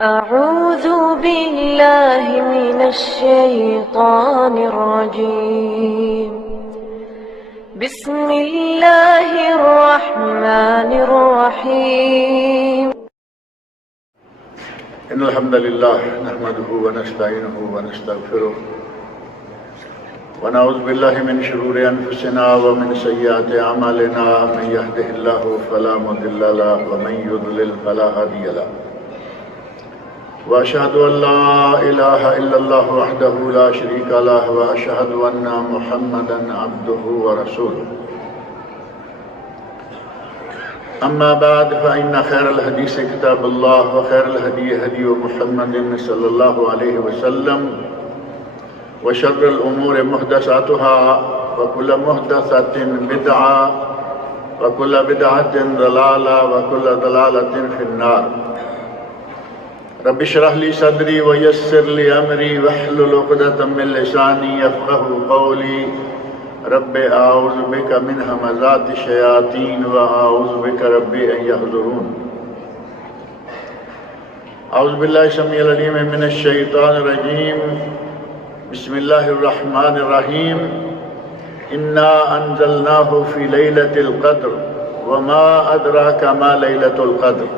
أعوذ بالله من الشيطان الرجيم. بسم الله الرحمن الرحيم. إن الحمد لله نحمده ونستعينه ونستغفره ونعوذ بالله من شرور أنفسنا ومن سيئات أعمالنا. من يهده الله فلا مضل له ومن يضلل فلا هادي له. وأشهد أن لا إله إلا الله وحده لا شريك له وأشهد أن محمدا عبده ورسوله. أما بعد فإن خير الحديث كتاب الله وخير الهدي هدي محمد صلى الله عليه وسلم وشر الأمور محدثاتها وكل محدثة بدعة وكل بدعة ضلالة وكل ضلالة في النار. رب اشرح لي صدري ويسر لي أمري واحلل عقدة من لساني يفقهوا قولي. رب أعوذ بك من همزات الشياطين وأعوذ بك ربي أن يحضرون. أعوذ بالله السميع العليم من الشيطان الرجيم. بسم الله الرحمن الرحيم. إنا أنزلناه في ليلة القدر وما أدراك ما ليلة القدر.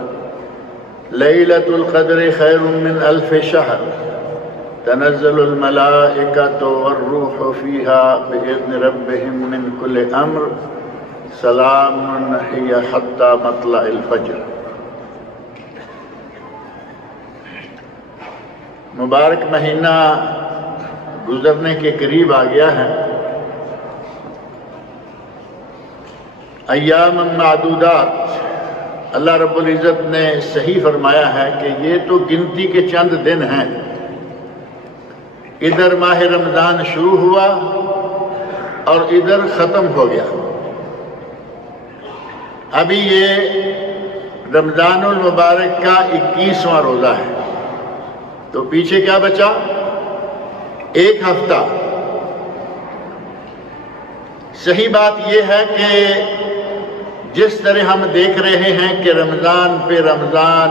ليلة القدر خير من 1000 شهر. تنزل الملائكة والروح فيها بإذن ربهم من كل أمر. سلام هي حتى مطلع الفجر. مبارک مہینہ گزرنے کے قریب آ گیا ہے. ایام معدودات اللہ رب العزت نے صحیح فرمایا ہے کہ یہ تو گنتی کے چند دن ہیں. ادھر ماہ رمضان شروع ہوا اور ادھر ختم ہو گیا. ابھی یہ رمضان المبارک کا 21واں روزہ ہے تو پیچھے کیا بچا؟ 1 ہفتہ. صحیح بات یہ ہے کہ جس طرح ہم دیکھ رہے ہیں کہ رمضان پہ رمضان،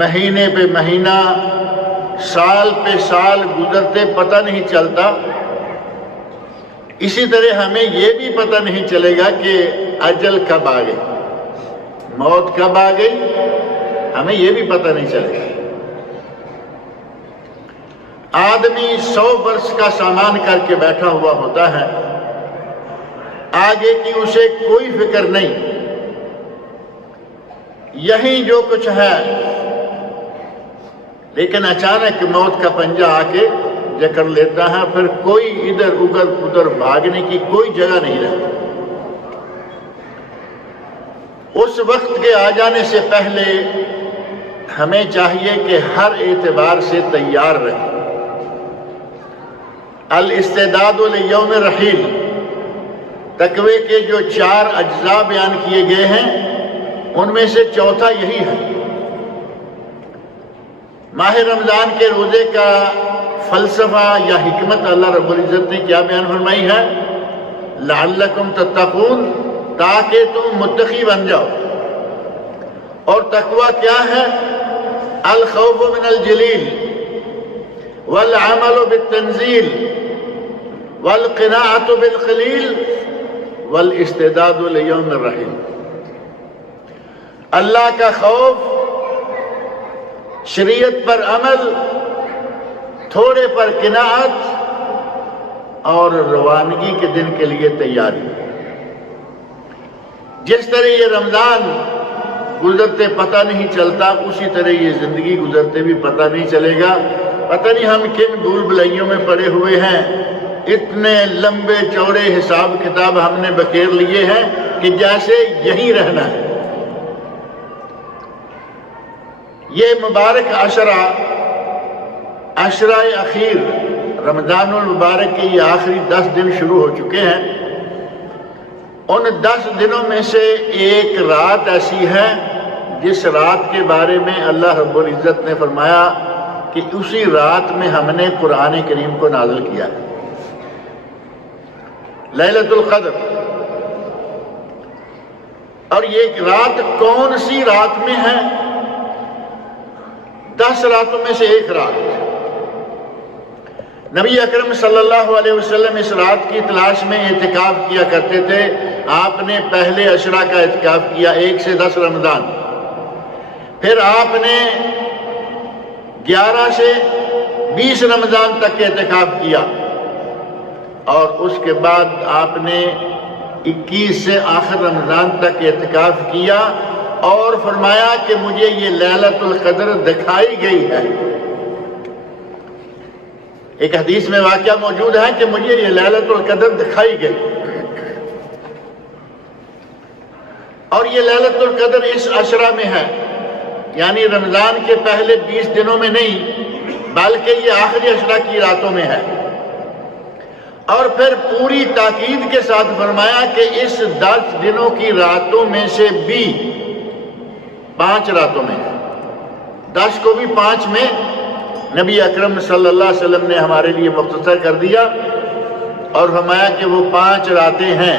مہینے پہ مہینہ، سال پہ سال گزرتے پتہ نہیں چلتا، اسی طرح ہمیں یہ بھی پتہ نہیں چلے گا کہ اجل کب آ گئی، موت کب آ گئی، ہمیں یہ بھی پتہ نہیں چلے گا. آدمی 100 برس کا سامان کر کے بیٹھا ہوا ہوتا ہے، آگے کی اسے کوئی فکر نہیں. یہی جو کچھ ہے، لیکن اچانک موت کا پنجہ آ کے جکڑ لیتا ہے. پھر کوئی ادھر ادھر بھاگنے کی کوئی جگہ نہیں رہتی. اس وقت کے آ جانے سے پہلے ہمیں چاہیے کہ ہر اعتبار سے تیار رہیں. الاستعداد لیوم الرحیل، تقوی کے جو 4 اجزاء بیان کیے گئے ہیں ان میں سے چوتھا یہی ہے. ماہ رمضان کے روزے کا فلسفہ یا حکمت اللہ رب العزت نے کیا بیان فرمائی ہے؟ لعلکم تتقون، تاکہ تم متقی بن جاؤ. اور تقوی کیا ہے؟ الخوف من الجلیل والعمل بالتنزیل والقناعة بالقلیل والاستعداد لیوم الرحیل. اللہ کا خوف، شریعت پر عمل، تھوڑے پر قناعت اور روانگی کے دن کے لیے تیاری. جس طرح یہ رمضان گزرتے پتہ نہیں چلتا، اسی طرح یہ زندگی گزرتے بھی پتہ نہیں چلے گا. پتہ نہیں ہم کن بھول بھلائیوں میں پڑے ہوئے ہیں. اتنے لمبے چوڑے حساب کتاب ہم نے بکھیر لیے ہیں کہ جیسے یہیں رہنا ہے. یہ مبارک عشرہ اخیر رمضان المبارک کے یہ آخری 10 دن شروع ہو چکے ہیں. ان 10 دنوں میں سے ایک رات ایسی ہے جس رات کے بارے میں اللہ رب العزت نے فرمایا کہ اسی رات میں ہم نے قرآن کریم کو نازل کیا ہے. لیلۃ القدر. اور یہ رات کون سی رات میں ہے؟ 10 راتوں میں سے ایک رات نبی اکرم صلی اللہ علیہ وسلم اس رات کی تلاش میں اعتکاف کیا کرتے تھے۔ آپ نے پہلے عشرہ کا اعتکاف کیا 1 سے 10 رمضان، پھر آپ نے 11 سے 20 رمضان تک اعتکاف کیا، اور اس کے بعد آپ نے 21 سے آخر رمضان تک اعتکاف کیا، اور فرمایا کہ مجھے یہ لیلۃ القدر دکھائی گئی ہے۔ ایک حدیث میں واقعہ موجود ہے کہ مجھے یہ لیلۃ القدر دکھائی گئی، اور یہ لیلۃ القدر اس عشرہ میں ہے، یعنی رمضان کے پہلے 20 دنوں میں نہیں، بلکہ یہ آخری عشرہ کی راتوں میں ہے۔ اور پھر پوری تاکید کے ساتھ فرمایا کہ اس 10 دنوں کی راتوں میں سے بھی 5 راتوں میں ہے، 10 کو بھی 5 میں نبی اکرم صلی اللہ علیہ وسلم نے ہمارے لیے مختصر کر دیا، اور فرمایا کہ وہ 5 راتیں ہیں،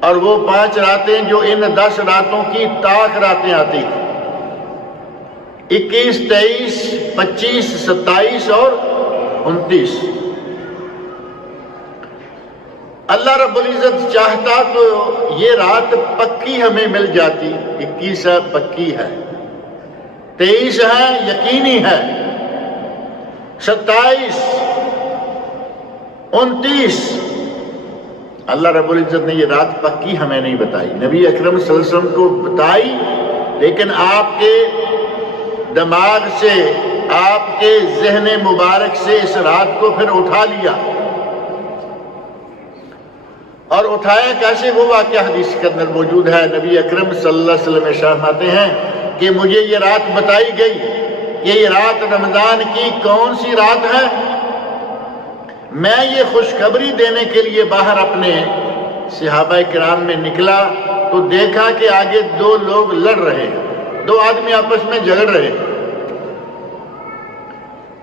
اور وہ 5 راتیں جو ان 10 راتوں کی طاق راتیں آتی ہیں، 21، 23، 25، 27 اور 29۔ اللہ رب العزت چاہتا تو یہ رات پکی ہمیں مل جاتی، 21 ہے پکی ہے، 23 ہے یقینی ہے، 27، 29 اللہ رب العزت نے یہ رات پکی ہمیں نہیں بتائی، نبی اکرم صلی اللہ علیہ وسلم کو بتائی، لیکن آپ کے دماغ سے، آپ کے ذہن مبارک سے اس رات کو پھر اٹھا لیا۔ اور اٹھایا کیسے؟ وہ واقعہ حدیث کے اندر موجود ہے۔ نبی اکرم صلی اللہ علیہ وسلم ارشاد فرماتے ہیں کہ مجھے یہ رات بتائی گئی، یہ رات رمضان کی کون سی رات ہے؟ میں یہ خوشخبری دینے کے لیے باہر اپنے صحابہ کرام میں نکلا تو دیکھا کہ آگے 2 لوگ لڑ رہے ہیں، 2 آدمی آپس میں جھگڑ رہے ہیں۔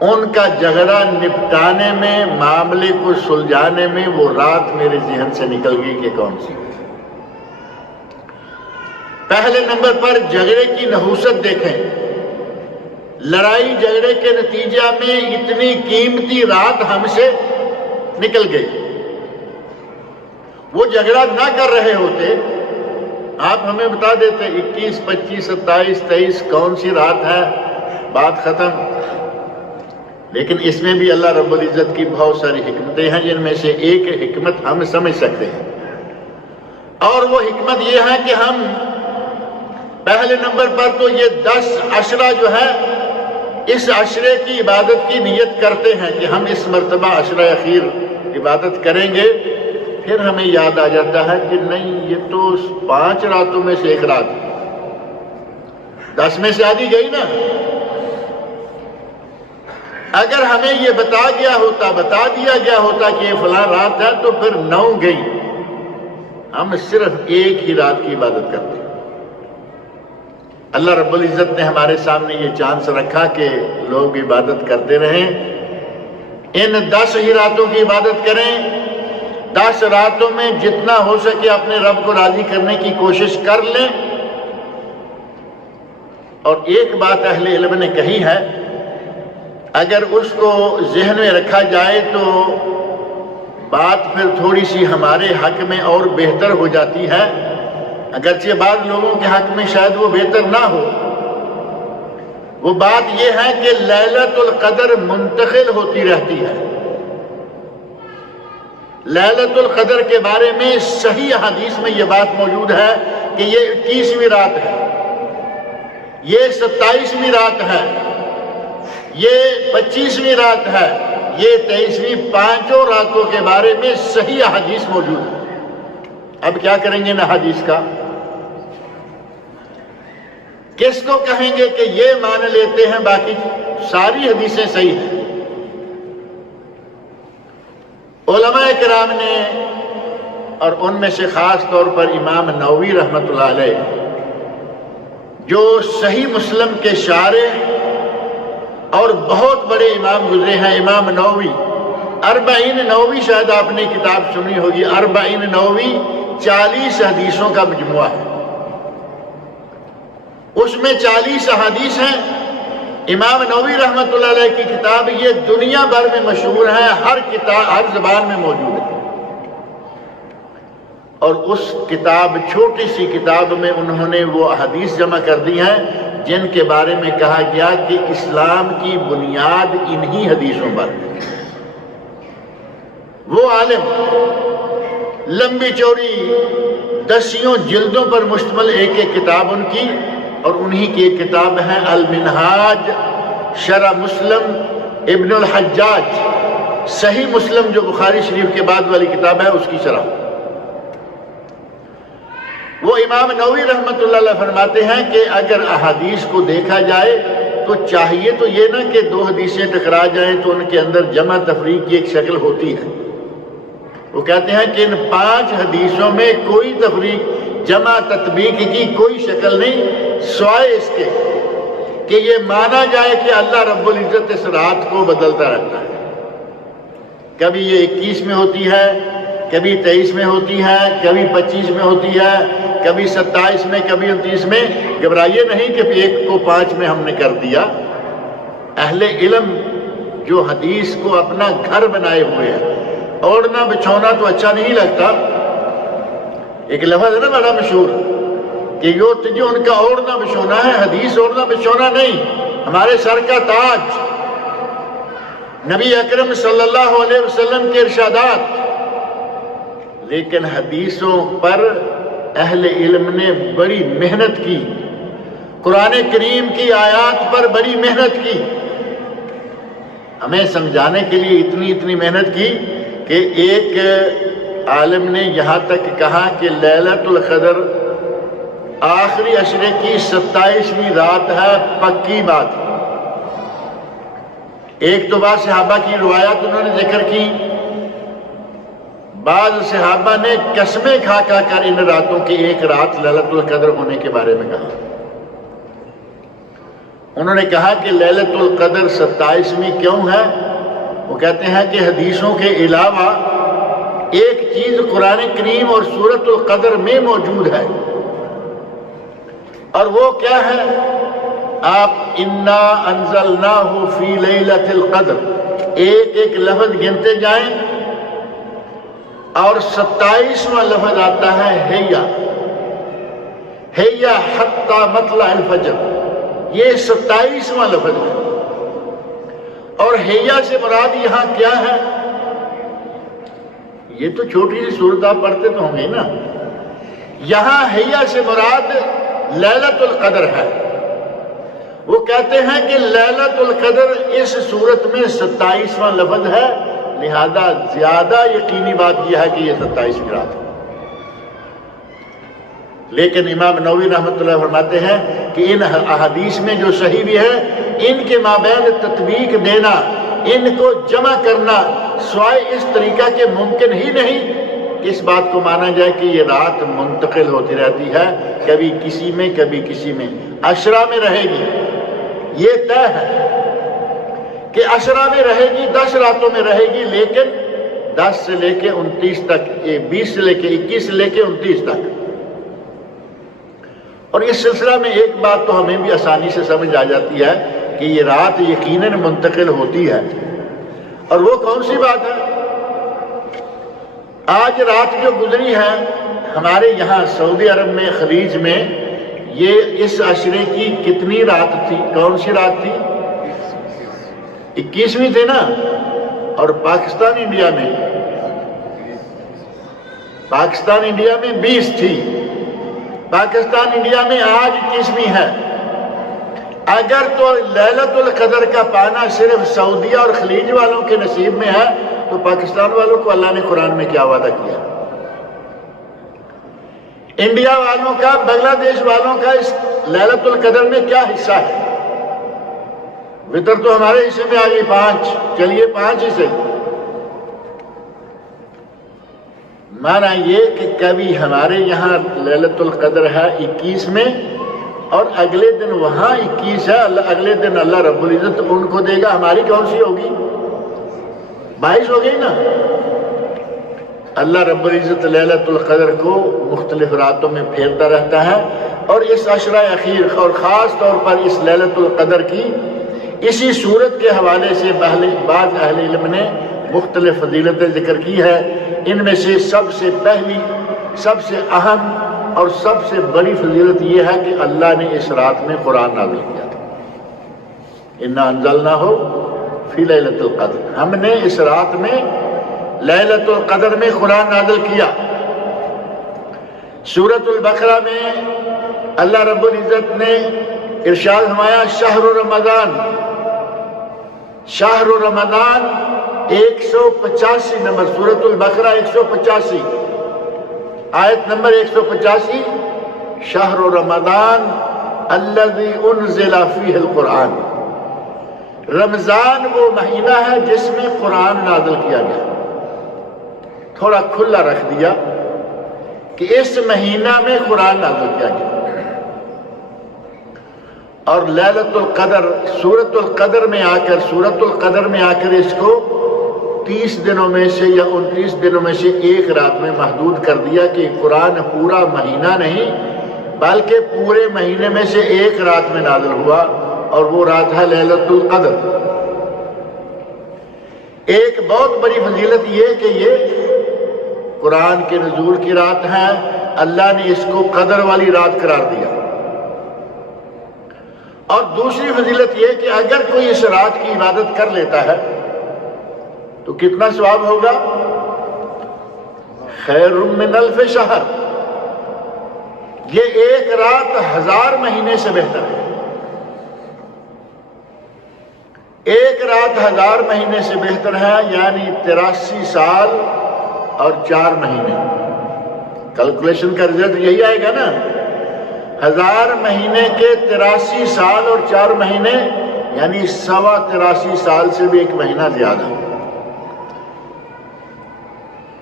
ان کا جھگڑا نپٹانے میں، معاملے کو سلجھانے میں وہ رات میرے ذہن سے نکل گئی کہ کون سی۔ پہلے نمبر پر جھگڑے کی نحوست دیکھیں، لڑائی جھگڑے کے نتیجہ میں اتنی قیمتی رات ہم سے نکل گئی۔ وہ جھگڑا نہ کر رہے ہوتے، آپ ہمیں بتا دیتے 21، 25، 27، 23 کون سی رات ہے، بات ختم۔ لیکن اس میں بھی اللہ رب العزت کی بہت ساری حکمتیں ہیں، جن میں سے ایک حکمت ہم سمجھ سکتے ہیں، اور وہ حکمت یہ ہے کہ ہم پہلے نمبر پر تو یہ 10 عشرہ جو ہے، اس عشرے کی عبادت کی نیت کرتے ہیں کہ ہم اس مرتبہ عشرہ اخیر عبادت کریں گے، پھر ہمیں یاد آ جاتا ہے کہ نہیں، یہ تو 5 راتوں میں سے ایک رات ہے، 10 میں سے آدھی گئی نا۔ اگر ہمیں یہ بتا دیا گیا ہوتا کہ یہ فلاں رات ہے تو پھر 9 گئی، ہم صرف ایک ہی رات کی عبادت کرتے ہیں۔ اللہ رب العزت نے ہمارے سامنے یہ چانس رکھا کہ لوگ عبادت کرتے رہیں، ان 10 ہی راتوں کی عبادت کریں، 10 راتوں میں جتنا ہو سکے اپنے رب کو راضی کرنے کی کوشش کر لیں۔ اور ایک بات اہل علم نے کہی ہے، اگر اس کو ذہن میں رکھا جائے تو بات پھر تھوڑی سی ہمارے حق میں اور بہتر ہو جاتی ہے، اگرچہ بعض لوگوں کے حق میں شاید وہ بہتر نہ ہو۔ وہ بات یہ ہے کہ لیلۃ القدر منتقل ہوتی رہتی ہے۔ لیلۃ القدر کے بارے میں صحیح حدیث میں یہ بات موجود ہے کہ یہ 21ویں رات ہے، یہ 27ویں رات ہے، یہ 25ویں رات ہے، یہ 23ویں، 5 راتوں کے بارے میں صحیح حدیث موجود ہے۔ اب کیا کریں گے نا حدیث کا؟ کس کو کہیں گے کہ یہ مان لیتے ہیں باقی ساری حدیثیں صحیح ہیں؟ علماء کرام نے، اور ان میں سے خاص طور پر امام نووی رحمۃ اللہ علیہ، جو صحیح مسلم کے شارح اور بہت بڑے امام گزرے ہیں، امام نووی، 40 نووی، شاید آپ نے کتاب سنی ہوگی، 40 نووی 40 حدیثوں کا مجموعہ ہے، اس میں 40 احادیث ہیں امام نووی رحمۃ اللہ علیہ کی کتاب یہ دنیا بھر میں مشہور ہے، ہر زبان میں موجود ہے، اور اس کتاب، چھوٹی سی کتاب میں انہوں نے وہ احادیث جمع کر دی ہیں جن کے بارے میں کہا گیا کہ اسلام کی بنیاد انہی حدیثوں پر ہے۔ وہ عالم لمبی چوڑی 10 جلدوں پر مشتمل ایک کتاب ان کی، اور انہی کی ایک کتاب ہے المنہاج شرح مسلم ابن الحجاج، صحیح مسلم جو بخاری شریف کے بعد والی کتاب ہے اس کی شرح۔ وہ امام نووی رحمۃ اللہ علیہ فرماتے ہیں کہ اگر احادیث کو دیکھا جائے تو چاہیے تو یہ نہ کہ 2 حدیثیں ٹکرا جائیں تو ان کے اندر جمع تفریق کی ایک شکل ہوتی ہے۔ وہ کہتے ہیں کہ ان 5 حدیثوں میں کوئی تفریق، جمع تطبیق کی کوئی شکل نہیں، سوائے اس کے کہ یہ مانا جائے کہ اللہ رب العزت اس رات کو بدلتا رہتا ہے، کبھی یہ 21 میں ہوتی ہے، کبھی 23 میں ہوتی ہے، کبھی 25 میں ہوتی ہے، کبھی 27 میں، کبھی 29 میں۔ گھبرائیے نہیں کہ ایک کو 5 میں ہم نے کر دیا۔ اہل علم جو حدیث کو اپنا گھر بنائے ہوئے ہیں، اوڑھنا بچھونا تو اچھا نہیں لگتا، ایک لفظ ہے نا بڑا مشہور کہ جو ان کا اوڑھنا بچھونا ہے، حدیث اوڑھنا بچھونا نہیں، ہمارے سر کا تاج، نبی اکرم صلی اللہ علیہ وسلم کے ارشادات۔ لیکن حدیثوں پر اہل علم نے بڑی محنت کی، قرآن کریم کی آیات پر بڑی محنت کی، ہمیں سمجھانے کے لیے اتنی محنت کی کہ ایک عالم نے یہاں تک کہا کہ لیلۃ القدر آخری عشرے کی 27ویں رات ہے، پکی بات۔ ایک تو بعض صحابہ کی روایات انہوں نے ذکر کی، بعض صحابہ نے قسمیں کھا کر ان راتوں کی ایک رات لیلۃ القدر ہونے کے بارے میں کہا۔ انہوں نے کہا کہ لیلۃ القدر 27ویں کیوں ہے؟ وہ کہتے ہیں کہ حدیثوں کے علاوہ ایک چیز قرآن کریم اور سورۃ القدر میں موجود ہے، اور وہ کیا ہے؟ آپ انا انزلناہ فی لیلۃ القدر ایک لفظ گنتے جائیں، اور 27واں لفظ آتا ہے ہیا حتی مطلع الفجر، یہ 27واں لفظ ہے، اور ہیا سے مراد یہاں کیا ہے؟ یہ تو چھوٹی سی سورت آپ پڑھتے تو ہوں گے نا، یہاں ہیا سے مراد لیلۃ القدر ہے۔ وہ کہتے ہیں کہ لیلۃ القدر اس سورت میں 27واں لفظ ہے، لہذا زیادہ یقینی بات یہ ہے کہ یہ 27ویں رات ہے۔ لیکن امام نووی رحمۃ اللہ فرماتے ہیں کہ ان احادیث میں جو صحیح بھی ہے، ان کے مابین تطبیق دینا، ان کو جمع کرنا سوائے اس طریقہ کے ممکن ہی نہیں کہ اس بات کو مانا جائے کہ یہ رات منتقل ہوتی رہتی ہے، کبھی کسی میں کبھی کسی میں، عشرہ میں رہے گی، یہ طے ہے کہ عشرہ میں رہے گی، 10 راتوں میں رہے گی، لیکن 10 سے لے کے 29 تک، 20 سے لے کے 21 سے لے کے 29 تک۔ اور اس سلسلہ میں ایک بات تو ہمیں بھی آسانی سے سمجھ آ جاتی ہے کہ یہ رات یقیناً منتقل ہوتی ہے، اور وہ کون سی بات ہے؟ آج رات جو گزری ہے ہمارے یہاں سعودی عرب میں، خلیج میں، یہ اس عشرے کی کتنی رات تھی؟ کون سی رات تھی؟ 21ویں تھے نا، اور پاکستان انڈیا میں 20 تھی، پاکستان انڈیا میں آج 21ویں ہے۔ اگر تو لیلۃ القدر کا پانا صرف سعودیہ اور خلیج والوں کے نصیب میں ہے تو پاکستان والوں کو اللہ نے قرآن میں کیا وعدہ کیا؟ انڈیا والوں کا، بنگلہ دیش والوں کا اس لیلۃ القدر میں کیا حصہ ہے؟ وطر تو ہمارے حصے میں آ گئی 5، چلیے 5 ہی صحیح۔ مانا یہ کہ کبھی ہمارے یہاں لیلۃ القدر ہے 21 میں، اور اگلے دن وہاں 21 ہے، اگلے دن اللہ رب العزت ان کو دے گا، ہماری کون سی ہوگی؟ 22 ہو گئی نا۔ اللہ رب العزت لیلۃ القدر کو مختلف راتوں میں پھیرتا رہتا ہے، اور اس عشرہ اخیر اور خاص طور پر اس لیلۃ القدر کی اسی صورت کے حوالے سے بعض اہل علم نے مختلف فضیلتیں ذکر کی ہے. ان میں سے سب سے پہلی، سب سے اہم اور سب سے بڑی فضیلت یہ ہے کہ اللہ نے اس رات میں قرآن نازل کیا تھا. انا انزلناہ فی لیلۃ القدر، ہم نے اس رات میں لیلۃ القدر میں قرآن نازل کیا. سورۃ البقرہ میں اللہ رب العزت نے ارشاد فرمایا شہر رمضان، شہر رمضان 185 نمبر، سورۃ البقرہ 185 آیت نمبر 185، شہر رمضان الذی انزل فیہ القرآن، رمضان وہ مہینہ ہے جس میں قرآن نازل کیا گیا. تھوڑا کھلا رکھ دیا کہ اس مہینہ میں قرآن نازل کیا گیا. اور لیلۃ القدر، سورۃ القدر میں آ کر اس کو 30 دنوں میں سے یا 29 دنوں میں سے ایک رات میں محدود کر دیا کہ قرآن پورا مہینہ نہیں بلکہ پورے مہینے میں سے ایک رات میں نازل ہوا، اور وہ رات ہے لیلۃ القدر. ایک بہت بڑی فضیلت یہ کہ یہ قرآن کے نزول کی رات ہے، اللہ نے اس کو قدر والی رات قرار دیا. اور دوسری فضیلت یہ کہ اگر کوئی اس رات کی عبادت کر لیتا ہے تو کتنا ثواب ہوگا؟ خیر من الف شہر، یہ ایک رات 1000 مہینے سے بہتر ہے. ایک رات 1000 مہینے سے بہتر ہے، یعنی 83 سال اور 4 مہینے. کیلکولیشن کا رزلٹ یہی آئے گا نا، 1000 مہینے کے 83 سال اور 4 مہینے، یعنی 83 سال سے بھی ایک مہینہ زیادہ.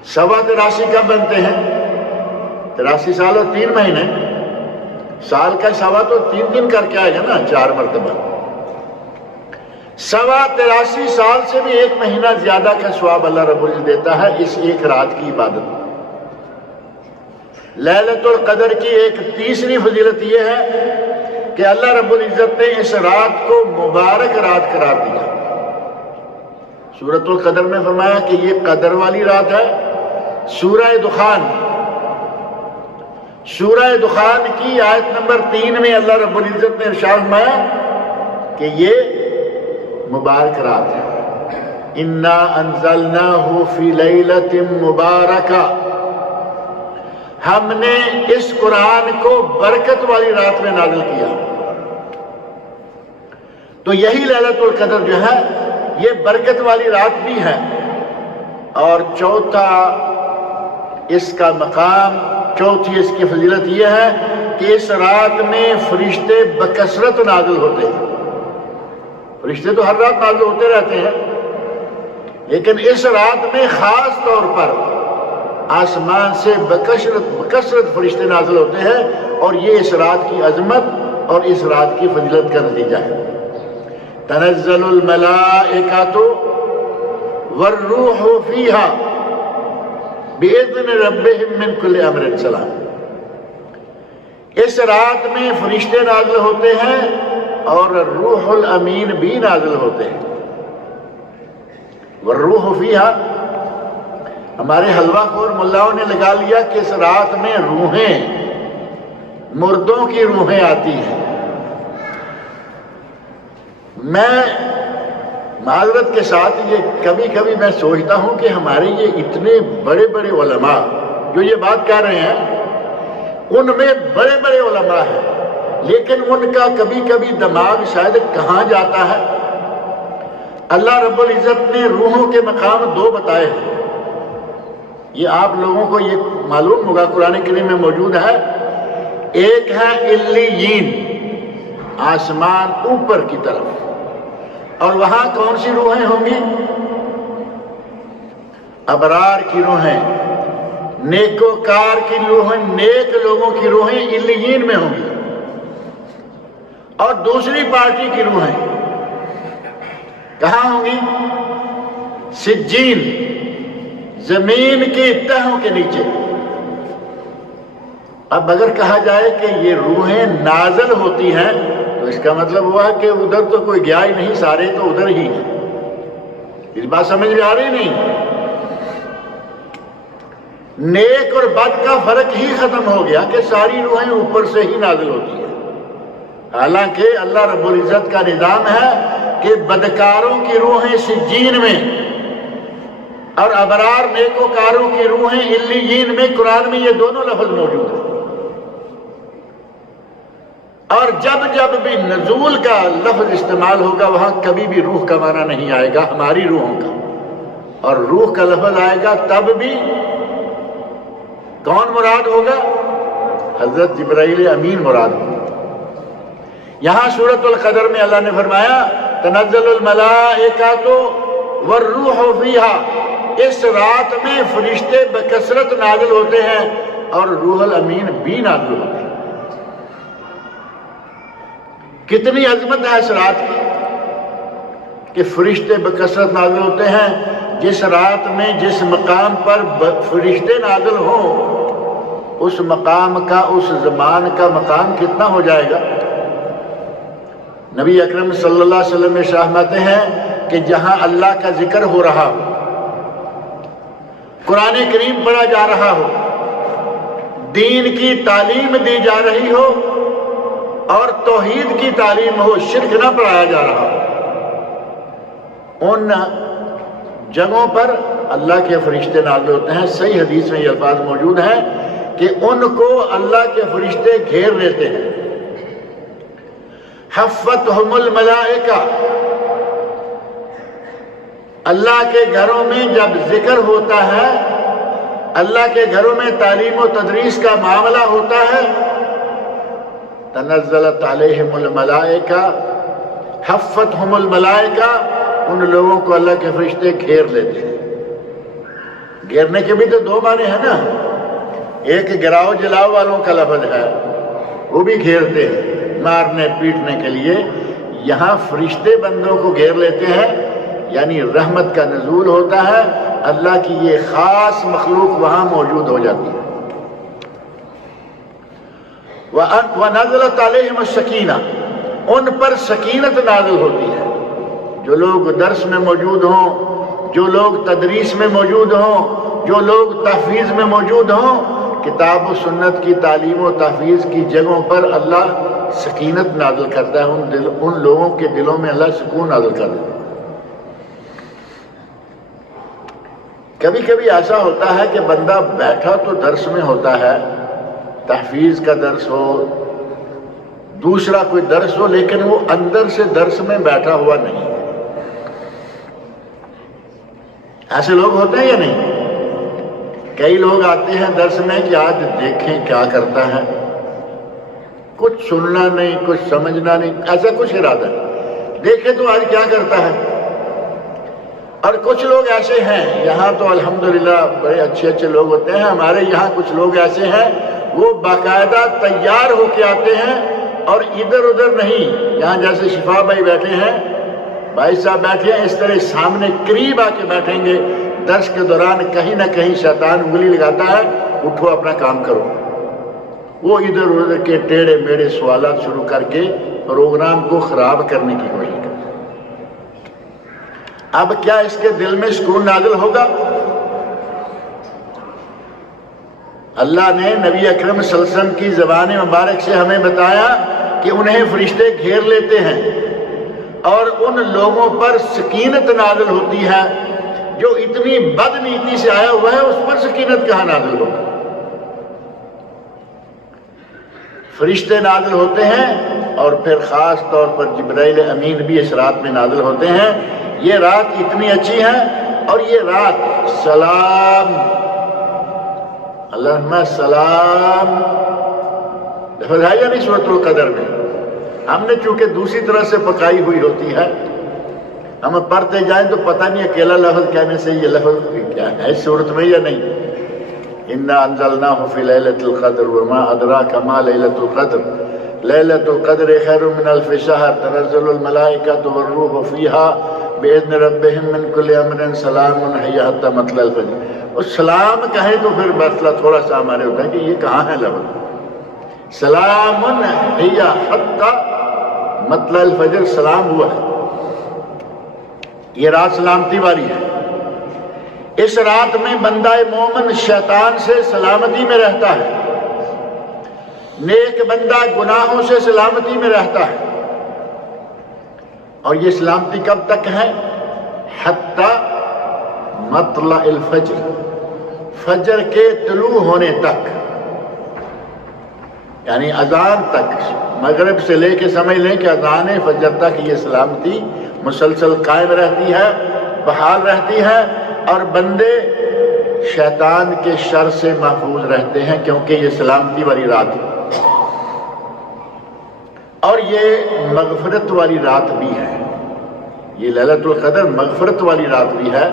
83 کب بنتے ہیں؟ 83 سال اور 3 مہینے. سال کا سوا تو 3 دن کر کے آئے گا نا، 4 مرتبہ. 83 سال سے بھی ایک مہینہ زیادہ کا ثواب اللہ رب العزت دیتا ہے اس ایک رات کی عبادت. لیلۃ القدر کی ایک تیسری فضیلت یہ ہے کہ اللہ رب العزت نے اس رات کو مبارک رات قرار دیا. سورۃ القدر میں فرمایا کہ یہ قدر والی رات ہے. سورہ دخان کی آیت نمبر 3 میں اللہ رب العزت نے ارشاد فرمایا کہ یہ مبارک رات ہے. انا انزلناہ فی لیلۃ مبارکہ، ہم نے اس قرآن کو برکت والی رات میں نازل کیا. تو یہی لیلۃ القدر جو ہے یہ برکت والی رات بھی ہے. اور چوتھا اس کا مقام، چوتھی اس کی فضیلت یہ ہے کہ اس رات میں فرشتے بکثرت نازل ہوتے ہیں. فرشتے تو ہر رات نازل ہوتے رہتے ہیں، لیکن اس رات میں خاص طور پر آسمان سے بکثرت فرشتے نازل ہوتے ہیں، اور یہ اس رات کی عظمت اور اس رات کی فضیلت کا نتیجہ ہے. تنزل الملائکۃ والروح فیہا بِإِذْنِ رَبِّهِمْ مِنْ كُلِّ أَمْرٍ سَلَامٍ. اس رات میں فرشتے نازل ہوتے ہیں اور روح الامین بھی نازل ہوتے ہیں. والروح فیہا، ہمارے حلوہ خور ملاؤں نے لگا لیا کہ اس رات میں روحیں، مردوں کی روحیں آتی ہیں. میں معذرت کے ساتھ یہ کبھی کبھی میں سوچتا ہوں کہ ہمارے یہ اتنے بڑے بڑے علماء جو یہ بات کہہ رہے ہیں، ان میں بڑے بڑے علماء ہیں، لیکن ان کا کبھی کبھی دماغ شاید کہاں جاتا ہے. اللہ رب العزت نے روحوں کے مقام 2 بتائے ہیں. یہ آپ لوگوں کو یہ معلوم ہوگا، قرآن کریم میں موجود ہے. ایک ہے علیین، آسمان اوپر کی طرف، اور وہاں کون سی روحیں ہوں گی؟ ابرار کی روحیں، نیکوکار کی روحیں، نیک لوگوں کی روحیں علیین میں ہوں گی. اور دوسری پارٹی کی روحیں کہاں ہوں گی؟ سجین، زمین کی تہوں کے نیچے. اب اگر کہا جائے کہ یہ روحیں نازل ہوتی ہیں تو اس کا مطلب ہوا کہ ادھر تو کوئی گیا ہی نہیں، سارے تو ادھر ہی ہیں۔ اس بات سمجھ میں آ رہی نہیں؟ نیک اور بد کا فرق ہی ختم ہو گیا کہ ساری روحیں اوپر سے ہی نازل ہوتی ہیں۔ حالانکہ اللہ رب العزت کا نظام ہے کہ بدکاروں کی روحیں سجین میں اور ابرار نیکوکاروں کی روحیں علیین میں۔ قرآن میں یہ دونوں لفظ موجود ہیں، اور جب جب بھی نزول کا لفظ استعمال ہوگا وہاں کبھی بھی روح کا معنی نہیں آئے گا ہماری روحوں کا، اور روح کا لفظ آئے گا تب بھی کون مراد ہوگا؟ حضرت جبرائیل امین مراد ہوگا۔ یہاں سورۃ القدر میں اللہ نے فرمایا تنزل الملائکۃ والروح فیہا، اس رات میں فرشتے بکثرت نازل ہوتے ہیں اور روح الامین بھی نازل ہوتے ہیں۔ کتنی عظمت ہے اس رات کی کہ فرشتے بکثرت نازل ہوتے ہیں۔ جس رات میں جس مقام پر فرشتے نازل ہوں اس مقام کا، اس زمان کا مقام کتنا ہو جائے گا؟ نبی اکرم صلی اللہ علیہ وسلم فرماتے ہیں کہ جہاں اللہ کا ذکر ہو رہا ہو، قرآن کریم پڑھا جا رہا ہو، دین کی تعلیم دی جا رہی ہو اور توحید کی تعلیم ہو، شرک نہ پڑھایا جا رہا ہو، ان جگہوں پر اللہ کے فرشتے نازل ہوتے ہیں۔ صحیح حدیث میں یہ الفاظ موجود ہیں کہ ان کو اللہ کے فرشتے گھیر لیتے ہیں۔ حفتہم الملائکہ، اللہ کے گھروں میں جب ذکر ہوتا ہے، اللہ کے گھروں میں تعلیم و تدریس کا معاملہ ہوتا ہے، تنزلت علیہم الملائکہ، حفتہم الملائکہ، ان لوگوں کو اللہ کے فرشتے گھیر لیتے ہیں۔ گھیرنے کے بھی تو دو معنی ہیں نا، ایک گراؤ جلاؤ والوں کا لفظ ہے، وہ بھی گھیرتے ہیں مارنے پیٹنے کے لیے۔ یہاں فرشتے بندوں کو گھیر لیتے ہیں، یعنی رحمت کا نزول ہوتا ہے، اللہ کی یہ خاص مخلوق وہاں موجود ہو جاتی ہے۔ وَنَزَلَتْ عَلَيْهِمُ السَّكِينَةُ، ان پر سکینت نازل ہوتی ہے۔ جو لوگ درس میں موجود ہوں، جو لوگ تدریس میں موجود ہوں، جو لوگ تحفیظ میں موجود ہوں، کتاب و سنت کی تعلیم و تحفیظ کی جگہوں پر اللہ سکینت نازل کرتا ہے، ان لوگوں کے دلوں میں اللہ سکون نازل کر دیتا ہے۔ کبھی کبھی ایسا ہوتا ہے کہ بندہ بیٹھا تو درس میں ہوتا ہے، تحفیظ کا درس ہو، دوسرا کوئی درس ہو، لیکن وہ اندر سے درس میں بیٹھا ہوا نہیں۔ ایسے لوگ ہوتے ہیں یا نہیں؟ کئی لوگ آتے ہیں درس میں کہ آج دیکھیں کیا کرتا ہے، کچھ سننا نہیں، کچھ سمجھنا نہیں، ایسا کچھ ارادہ نہیں، دیکھیں تو آج کیا کرتا ہے۔ اور کچھ لوگ ایسے ہیں، یہاں تو الحمدللہ بڑے اچھے اچھے لوگ ہوتے ہیں، ہمارے یہاں کچھ لوگ ایسے ہیں وہ باقاعدہ تیار ہو کے آتے ہیں اور ادھر ادھر نہیں۔ یہاں جیسے شفا بھائی بیٹھے ہیں، بھائی صاحب بیٹھے ہیں، اس طرح سامنے قریب آ کے بیٹھیں گے۔ درس کے دوران کہیں نہ کہیں شیطان انگلی لگاتا ہے، اٹھو اپنا کام کرو۔ وہ ادھر ادھر کے ٹیڑھے میڑھے سوالات شروع کر کے پروگرام کو خراب کرنے کی کوشش کرتے ہیں۔ اب کیا اس کے دل میں سکون نازل ہوگا؟ اللہ نے نبی اکرم صلی اللہ علیہ وسلم کی زبان مبارک سے ہمیں بتایا کہ انہیں فرشتے گھیر لیتے ہیں اور ان لوگوں پر سکینت نازل ہوتی ہے۔ جو اتنی بد نیتی سے آیا ہوا ہے اس پر سکینت کہاں نازل ہوگا؟ فرشتے نازل ہوتے ہیں اور پھر خاص طور پر جبرائیل امین بھی اس رات میں نازل ہوتے ہیں۔ یہ رات اتنی اچھی ہے، اور یہ رات سلام، اللہم سلام لفظ ہے یا نہیں سورۃ القدر میں؟ ہم نے چونکہ دوسری طرح سے پکائی ہوئی ہوتی ہے، ہم پڑھتے جائیں تو پتہ نہیں اکیلا لفظ کہنے سے یہ لفظ کیا ہے اس صورت میں یا نہیں۔ اِنَّا أَنزَلْنَاهُ فِي لَيْلَةِ الْقَدْرِ وَمَا أَدْرَاكَ مَا لَيْلَةُ الْقَدْرِ لَيْلَةُ الْقَدْرِ خَيْرٌ مِّنَ أَلْفِ شَهْرٍ تَنَزَّلُ الْمَلَائِكَةُ وَالرُّوحُ فِيهَا بِإِذْنِ رَبِّهِم مِّن كُلِّ أَمْرٍ سَلَامٌ هِيَ حَتَّىٰ مَطْلَعِ الْفَجْرِ۔ اور سلام کہیں تو پھر مسئلہ تھوڑا سا ہمارے ہوتا ہے کہ یہ کہاں ہے لفظ؟ سلام هِيَ حَتَّىٰ مطلع الفجر سلام ہوا ہے، یہ رات سلامتی والی ہے۔ اس رات میں بندہ مومن شیطان سے سلامتی میں رہتا ہے، نیک بندہ گناہوں سے سلامتی میں رہتا ہے۔ اور یہ سلامتی کب تک ہے؟ حتی مطلع الفجر، فجر کے طلوع ہونے تک، یعنی اذان تک، مغرب سے لے کے سمجھ لیں کہ اذان فجر تک یہ سلامتی مسلسل قائم رہتی ہے، بحال رہتی ہے، اور بندے شیطان کے شر سے محفوظ رہتے ہیں، کیونکہ یہ سلامتی والی رات ہے اور یہ مغفرت والی رات بھی ہے۔ یہ لیلۃ القدر مغفرت والی رات بھی ہے،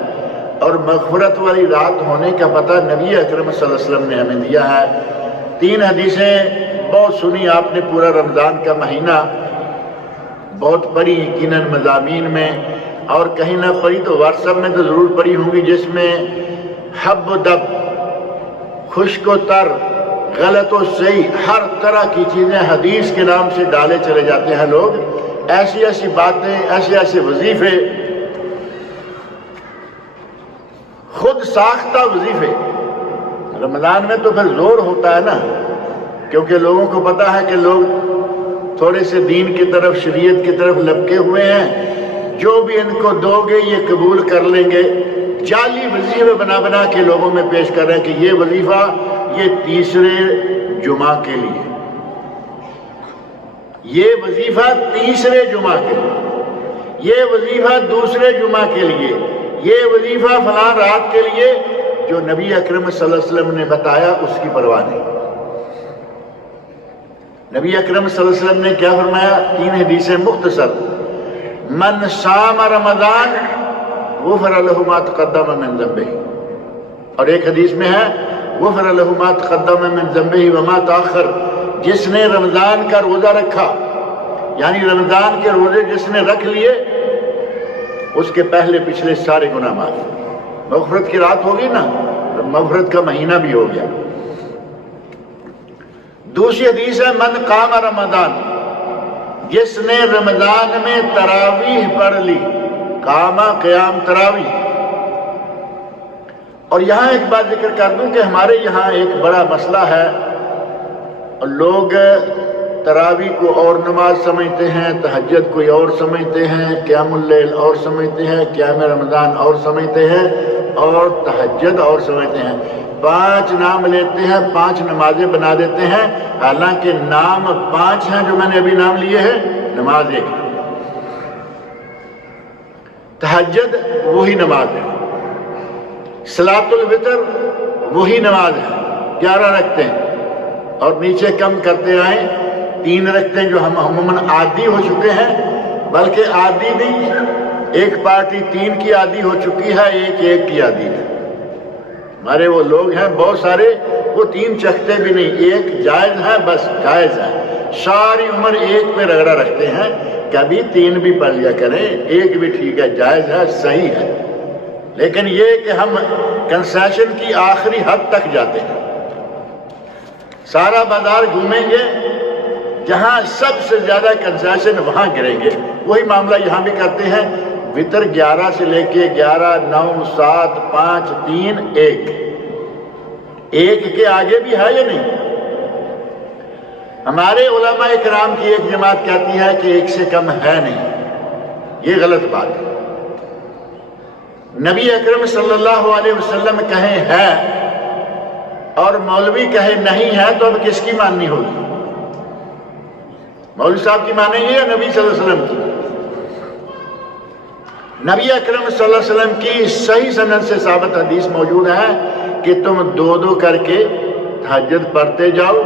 اور مغفرت والی رات ہونے کا پتہ نبی اکرم صلی اللہ علیہ وسلم نے ہمیں دیا ہے۔ 3 حدیثیں بہت سنی آپ نے، پورا رمضان کا مہینہ بہت پڑھی یقیناً مضامین میں، اور کہیں نہ پڑھی تو واٹس ایپ میں تو ضرور پڑھی ہوں گی، جس میں حب و دب، خشک و تر، غلط و صحیح، ہر طرح کی چیزیں حدیث کے نام سے ڈالے چلے جاتے ہیں لوگ، ایسی ایسی باتیں، ایسے ایسے وظیفے، خود ساختہ وظیفے۔ رمضان میں تو پھر زور ہوتا ہے نا، کیونکہ لوگوں کو پتہ ہے کہ لوگ تھوڑے سے دین کی طرف، شریعت کی طرف لپکے ہوئے ہیں، جو بھی ان کو دو گے یہ قبول کر لیں گے۔ جعلی وظیفے بنا بنا کے لوگوں میں پیش کر رہے ہیں کہ یہ وظیفہ یہ تیسرے جمعہ کے لیے، یہ وظیفہ تیسرے جمعہ کے لیے، یہ وظیفہ دوسرے جمعہ کے لیے، یہ وظیفہ فلاں رات کے لیے۔ جو نبی اکرم صلی اللہ علیہ وسلم نے بتایا اس کی پرواہ نہیں۔ نبی اکرم صلی اللہ علیہ وسلم نے کیا فرمایا؟ 3 حدیثیں مختصر: من صام رمضان غفر له ما تقدم من ذنبه، اور ایک حدیث میں ہے غفر له ما تقدم من ذنبه وما تاخر، جس نے رمضان کا روزہ رکھا، یعنی رمضان کے روزے جس نے رکھ لیے، اس کے پہلے پچھلے سارے گناہ معاف۔ مغفرت کی رات ہوگی نا، مغفرت کا مہینہ بھی ہو گیا۔ دوسری حدیث ہے من قام رمضان، جس نے رمضان میں تراویح پڑھ لی، قامہ قیام تراویح۔ اور یہاں ایک بات ذکر کر دوں کہ ہمارے یہاں ایک بڑا مسئلہ ہے، لوگ تراویح کو اور نماز سمجھتے ہیں، تہجد کوئی اور سمجھتے ہیں، قیام اللیل اور سمجھتے ہیں، قیام رمضان اور سمجھتے ہیں، اور تہجد اور سمجھتے ہیں۔ 5 نام لیتے ہیں، 5 نمازیں بنا دیتے ہیں، حالانکہ نام 5 ہیں جو میں نے ابھی نام لیے ہیں، نماز ایک ہے۔ تہجد وہی نماز ہے، صلاۃ الوتر وہی نماز ہے، 11 رکھتے ہیں، اور نیچے کم کرتے آئیں، 3 رکھتے ہیں جو ہم عموماً عادی ہو چکے ہیں، بلکہ عادی نہیں، ایک پارٹی 3 کی عادی ہو چکی ہے، ایک کی عادی ہے۔ ہمارے وہ لوگ ہیں بہت سارے، وہ 3 چکھتے بھی نہیں، 1 جائز ہے، بس جائز ہے، ساری عمر 1 پہ رگڑا رکھتے ہیں، کبھی 3 بھی پڑھ لیا کریں، 1 بھی ٹھیک ہے، جائز ہے، صحیح ہے۔ لیکن یہ کہ ہم کنسیشن کی آخری حد تک جاتے ہیں، سارا بازار گھومیں گے، جہاں سب سے زیادہ کنسیشن وہاں گریں گے۔ وہی معاملہ یہاں بھی کرتے ہیں، وتر 11 سے لے کے 11، 9، 7، 5، 3، 1 کے آگے بھی ہے یا نہیں؟ ہمارے علماء کرام کی ایک جماعت کہتی ہے کہ 1 سے کم ہے نہیں، یہ غلط بات ہے۔ نبی اکرم صلی اللہ علیہ وسلم کہیں ہے اور مولوی کہے نہیں ہے، تو اب کس کی ماننی ہوگی؟ مولوی صاحب کی مانیں گے یا نبی صلی اللہ علیہ وسلم کی؟ نبی اکرم صلی اللہ علیہ وسلم کی صحیح سند سے ثابت حدیث موجود ہے کہ تم 2 کر کے تہجد پڑھتے جاؤ،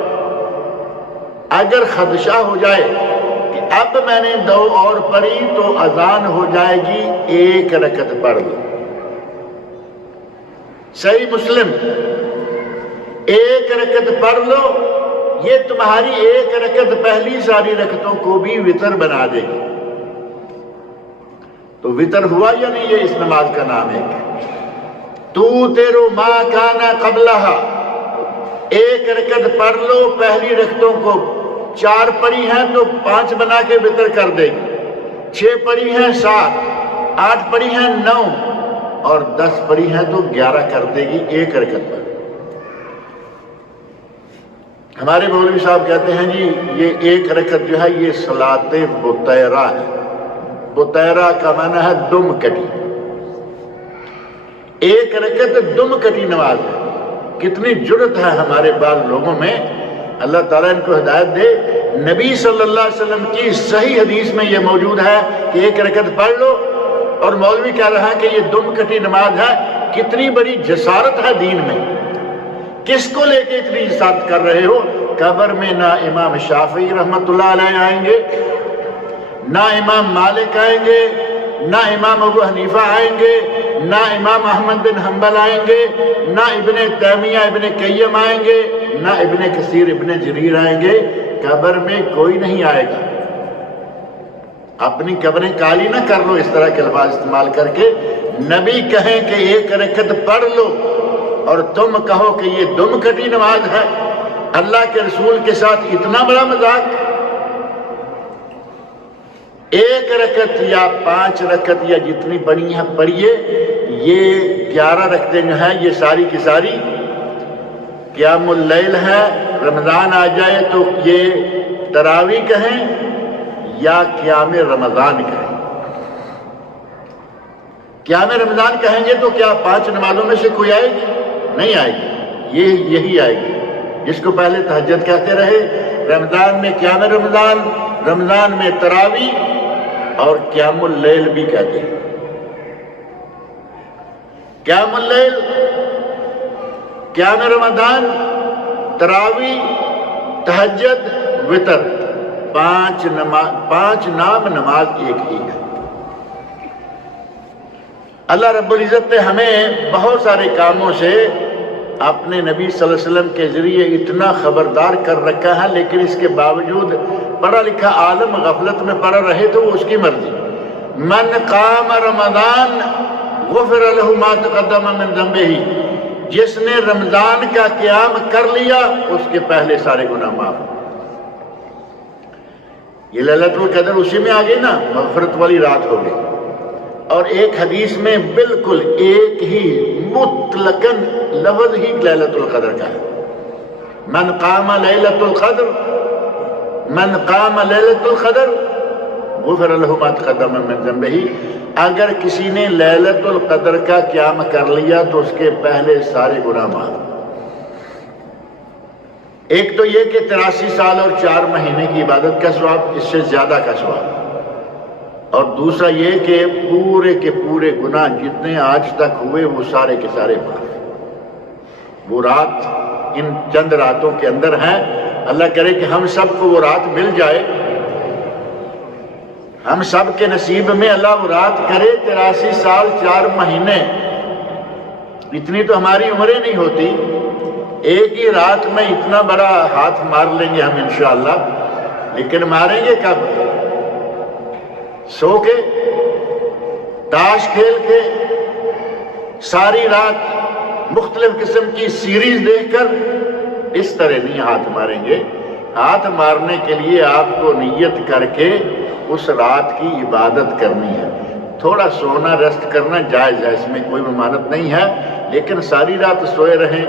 اگر خدشہ ہو جائے کہ اب میں نے 2 اور پڑھی تو اذان ہو جائے گی، 1 رکعت پڑھ لو۔ صحیح مسلم، 1 رکعت پڑھ لو، یہ تمہاری 1 رکعت پہلی ساری رکعتوں کو بھی وتر بنا دے گی۔ تو وتر ہوا یا نہیں؟ یہ اس نماز کا نام ہے۔ تو تیرو ما کانا قبلہا، 1 رکعت پڑھ لو پہلی رکعتوں کو، 4 پڑھی ہیں تو 5 بنا کے وتر کر دے گی، 6 پڑھی ہیں 7، 8 پڑھی ہیں 9 اور 10 پڑھی ہیں تو 11 کر دے گی ایک رکعت پر۔ ہمارے مولوی صاحب کہتے ہیں جی یہ ایک رکعت جو ہے یہ صلاۃ بطیرہ ہے۔ بطیرہ کا معنی ہے دم کٹی، ایک رکعت دم کٹی نماز ہے۔ کتنی جرت ہے ہمارے بعض لوگوں میں، اللہ تعالیٰ ان کو ہدایت دے۔ نبی صلی اللہ علیہ وسلم کی صحیح حدیث میں یہ موجود ہے کہ ایک رکعت پڑھ لو، اور مولوی کہہ رہا ہے کہ یہ دم کٹی نماز ہے۔ کتنی بڑی جسارت ہے دین میں، کس کو لے کے اتنی جسارت کر رہے ہو؟ قبر میں نہ امام شافعی رحمۃ اللہ علیہ آئیں گے، نہ امام مالک آئیں گے، نہ امام ابو حنیفہ آئیں گے، نہ امام احمد بن حنبل آئیں گے، نہ ابن تیمیہ ابن قیم آئیں گے، نہ ابن کثیر ابن جریر آئیں گے۔ قبر میں کوئی نہیں آئے گا۔ اپنی قبریں کالی نہ کر لو اس طرح کے الفاظ استعمال کر کے۔ نبی کہیں کہ ایک رکعت پڑھ لو اور تم کہو کہ یہ دم کٹی نماز ہے۔ اللہ کے رسول کے ساتھ اتنا بڑا مذاق۔ ایک رکعت یا 5 رکعت یا جتنی بنی ہے پڑھیے۔ یہ 11 رکعتیں جو ہیں یہ ساری کی ساری قیام اللیل ہے۔ رمضان آ جائے تو یہ تراویح کہیں یا قیام رمضان کہیں۔ قیام رمضان کہیں گے تو کیا 5 نمازوں میں سے کوئی آئے گی؟ نہیں آئے گی، یہی آئے گی جس کو پہلے تہجد کہتے رہے۔ رمضان میں قیام رمضان، رمضان میں تراویح اور قیام اللیل بھی کہتے ہیں۔ قیام اللیل، قیام رمضان، تراویح، تہجد، وتر، 5 نام نماز ایک ہی ہے۔ اللہ رب العزت نے ہمیں بہت سارے کاموں سے اپنے نبی صلی اللہ علیہ وسلم کے ذریعے اتنا خبردار کر رکھا ہے، لیکن اس کے باوجود پڑھا لکھا عالم غفلت میں پڑا رہے تو وہ اس کی مرضی۔ من قام رمضان غفر له ما تقدم من ذنبہ، جس نے رمضان کا قیام کر لیا اس کے پہلے سارے گناہ معاف۔ یہ لیلۃ القدر اسی میں آ گئی نا، مغفرت والی رات ہو گئی۔ اور ایک حدیث میں بالکل ایک ہی مطلقاً لفظ ہی لیلۃ القدر کا ہے، من قام لیلۃ القدر، من قام لیلۃ القدر غفر له ما تقدم من ذنبہ۔ اگر کسی نے لیلۃ القدر کا قیام کر لیا تو اس کے پہلے سارے گناہ معاف۔ ایک تو یہ کہ 83 سال اور 4 مہینے کی عبادت کا ثواب، اس سے زیادہ کا ثواب، اور دوسرا یہ کہ پورے کے پورے گناہ جتنے آج تک ہوئے وہ سارے کے سارے معاف۔ وہ رات ان چند راتوں کے اندر ہیں، اللہ کرے کہ ہم سب کو وہ رات مل جائے، ہم سب کے نصیب میں اللہ وہ رات کرے۔ 83 سال 4 مہینے، اتنی تو ہماری عمریں نہیں ہوتی۔ ایک ہی رات میں اتنا بڑا ہاتھ مار لیں گے ہم انشاءاللہ، لیکن ماریں گے کب؟ سو کے، تاش کھیل کے، ساری رات مختلف قسم کی سیریز دیکھ کر، اس طرح نہیں ہاتھ ماریں گے۔ ہاتھ مارنے کے لیے آپ کو نیت کر کے اس رات کی عبادت کرنی ہے۔ تھوڑا سونا ریسٹ کرنا جائز ہے، اس میں کوئی ممانعت نہیں ہے، لیکن ساری رات سوئے رہیں۔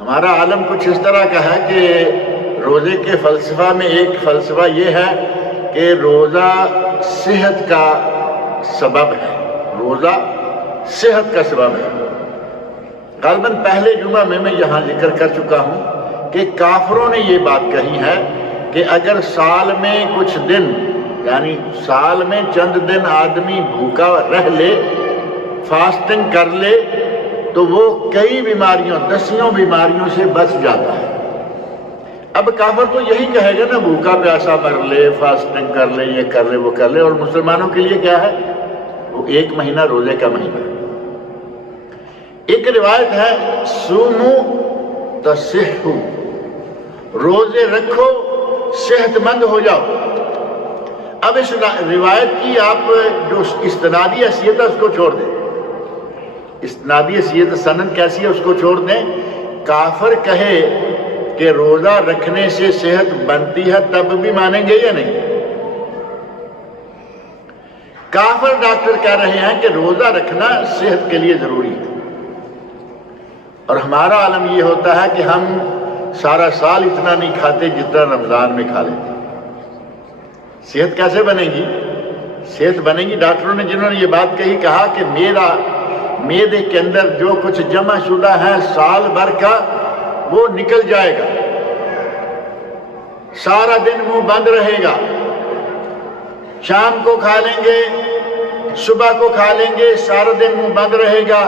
ہمارا عالم کچھ اس طرح کا ہے کہ روزے کے فلسفہ میں ایک فلسفہ یہ ہے کہ روزہ صحت کا سبب ہے، روزہ صحت کا سبب ہے۔ غالباً پہلے جمعہ میں یہاں ذکر کر چکا ہوں کہ کافروں نے یہ بات کہی ہے کہ اگر سال میں کچھ دن، یعنی سال میں چند دن آدمی بھوکا رہ لے، فاسٹنگ کر لے، تو وہ کئی بیماریوں، 10 بیماریوں سے بچ جاتا ہے۔ اب کافر تو یہی کہے گا نا، بھوکا پیاسا مر لے، فاسٹنگ کر لے، یہ کر لے، وہ کر لے، اور مسلمانوں کے لیے کیا ہے؟ وہ 1 مہینہ روزے کا مہینہ۔ ایک روایت ہے سومو تصحو، روزے رکھو صحت مند ہو جاؤ۔ اب اس روایت کی آپ جو استنادی حیثیت ہے اس کو چھوڑ دیں، استنادی حیثیت سند کیسی ہے اس کو چھوڑ دیں۔ کافر کہے کہ روزہ رکھنے سے صحت بنتی ہے تب بھی مانیں گے یا نہیں؟ کافر ڈاکٹر کہہ رہے ہیں کہ روزہ رکھنا صحت کے لیے ضروری ہے، اور ہمارا عالم یہ ہوتا ہے کہ ہم سارا سال اتنا نہیں کھاتے جتنا رمضان میں کھا لیتے۔ صحت کیسے بنے گی؟ صحت بنے گی، ڈاکٹروں نے جنہوں نے یہ بات کہی، کہا کہ معدے کے اندر جو کچھ جمع شدہ ہے سال بھر کا وہ نکل جائے گا، سارا دن منہ بند رہے گا، شام کو کھا لیں گے، صبح کو کھا لیں گے، سارا دن منہ بند رہے گا،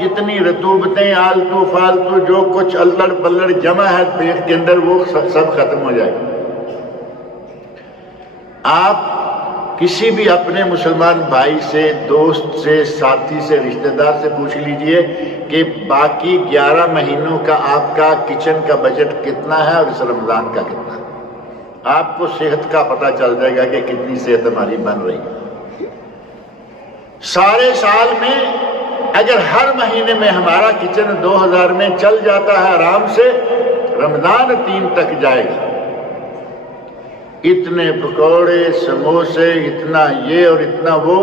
جتنی رطوبتیں آلتو فالتو جو کچھ الڑ پلڑ جمع ہے پیٹ کے اندر وہ سب ختم ہو جائے گا۔ آپ کسی بھی اپنے مسلمان بھائی سے، دوست سے، ساتھی سے، رشتہ دار سے پوچھ لیجئے کہ باقی 11 مہینوں کا آپ کا کچن کا بجٹ کتنا ہے اور اس رمضان کا کتنا ہے، آپ کو صحت کا پتہ چل جائے گا کہ کتنی صحت ہماری بن رہی ہے۔ سارے سال میں اگر ہر مہینے میں ہمارا کچن 2000 میں چل جاتا ہے آرام سے، رمضان 3 تک جائے گا۔ اتنے پکوڑے، سموسے، اتنا یہ اور اتنا وہ،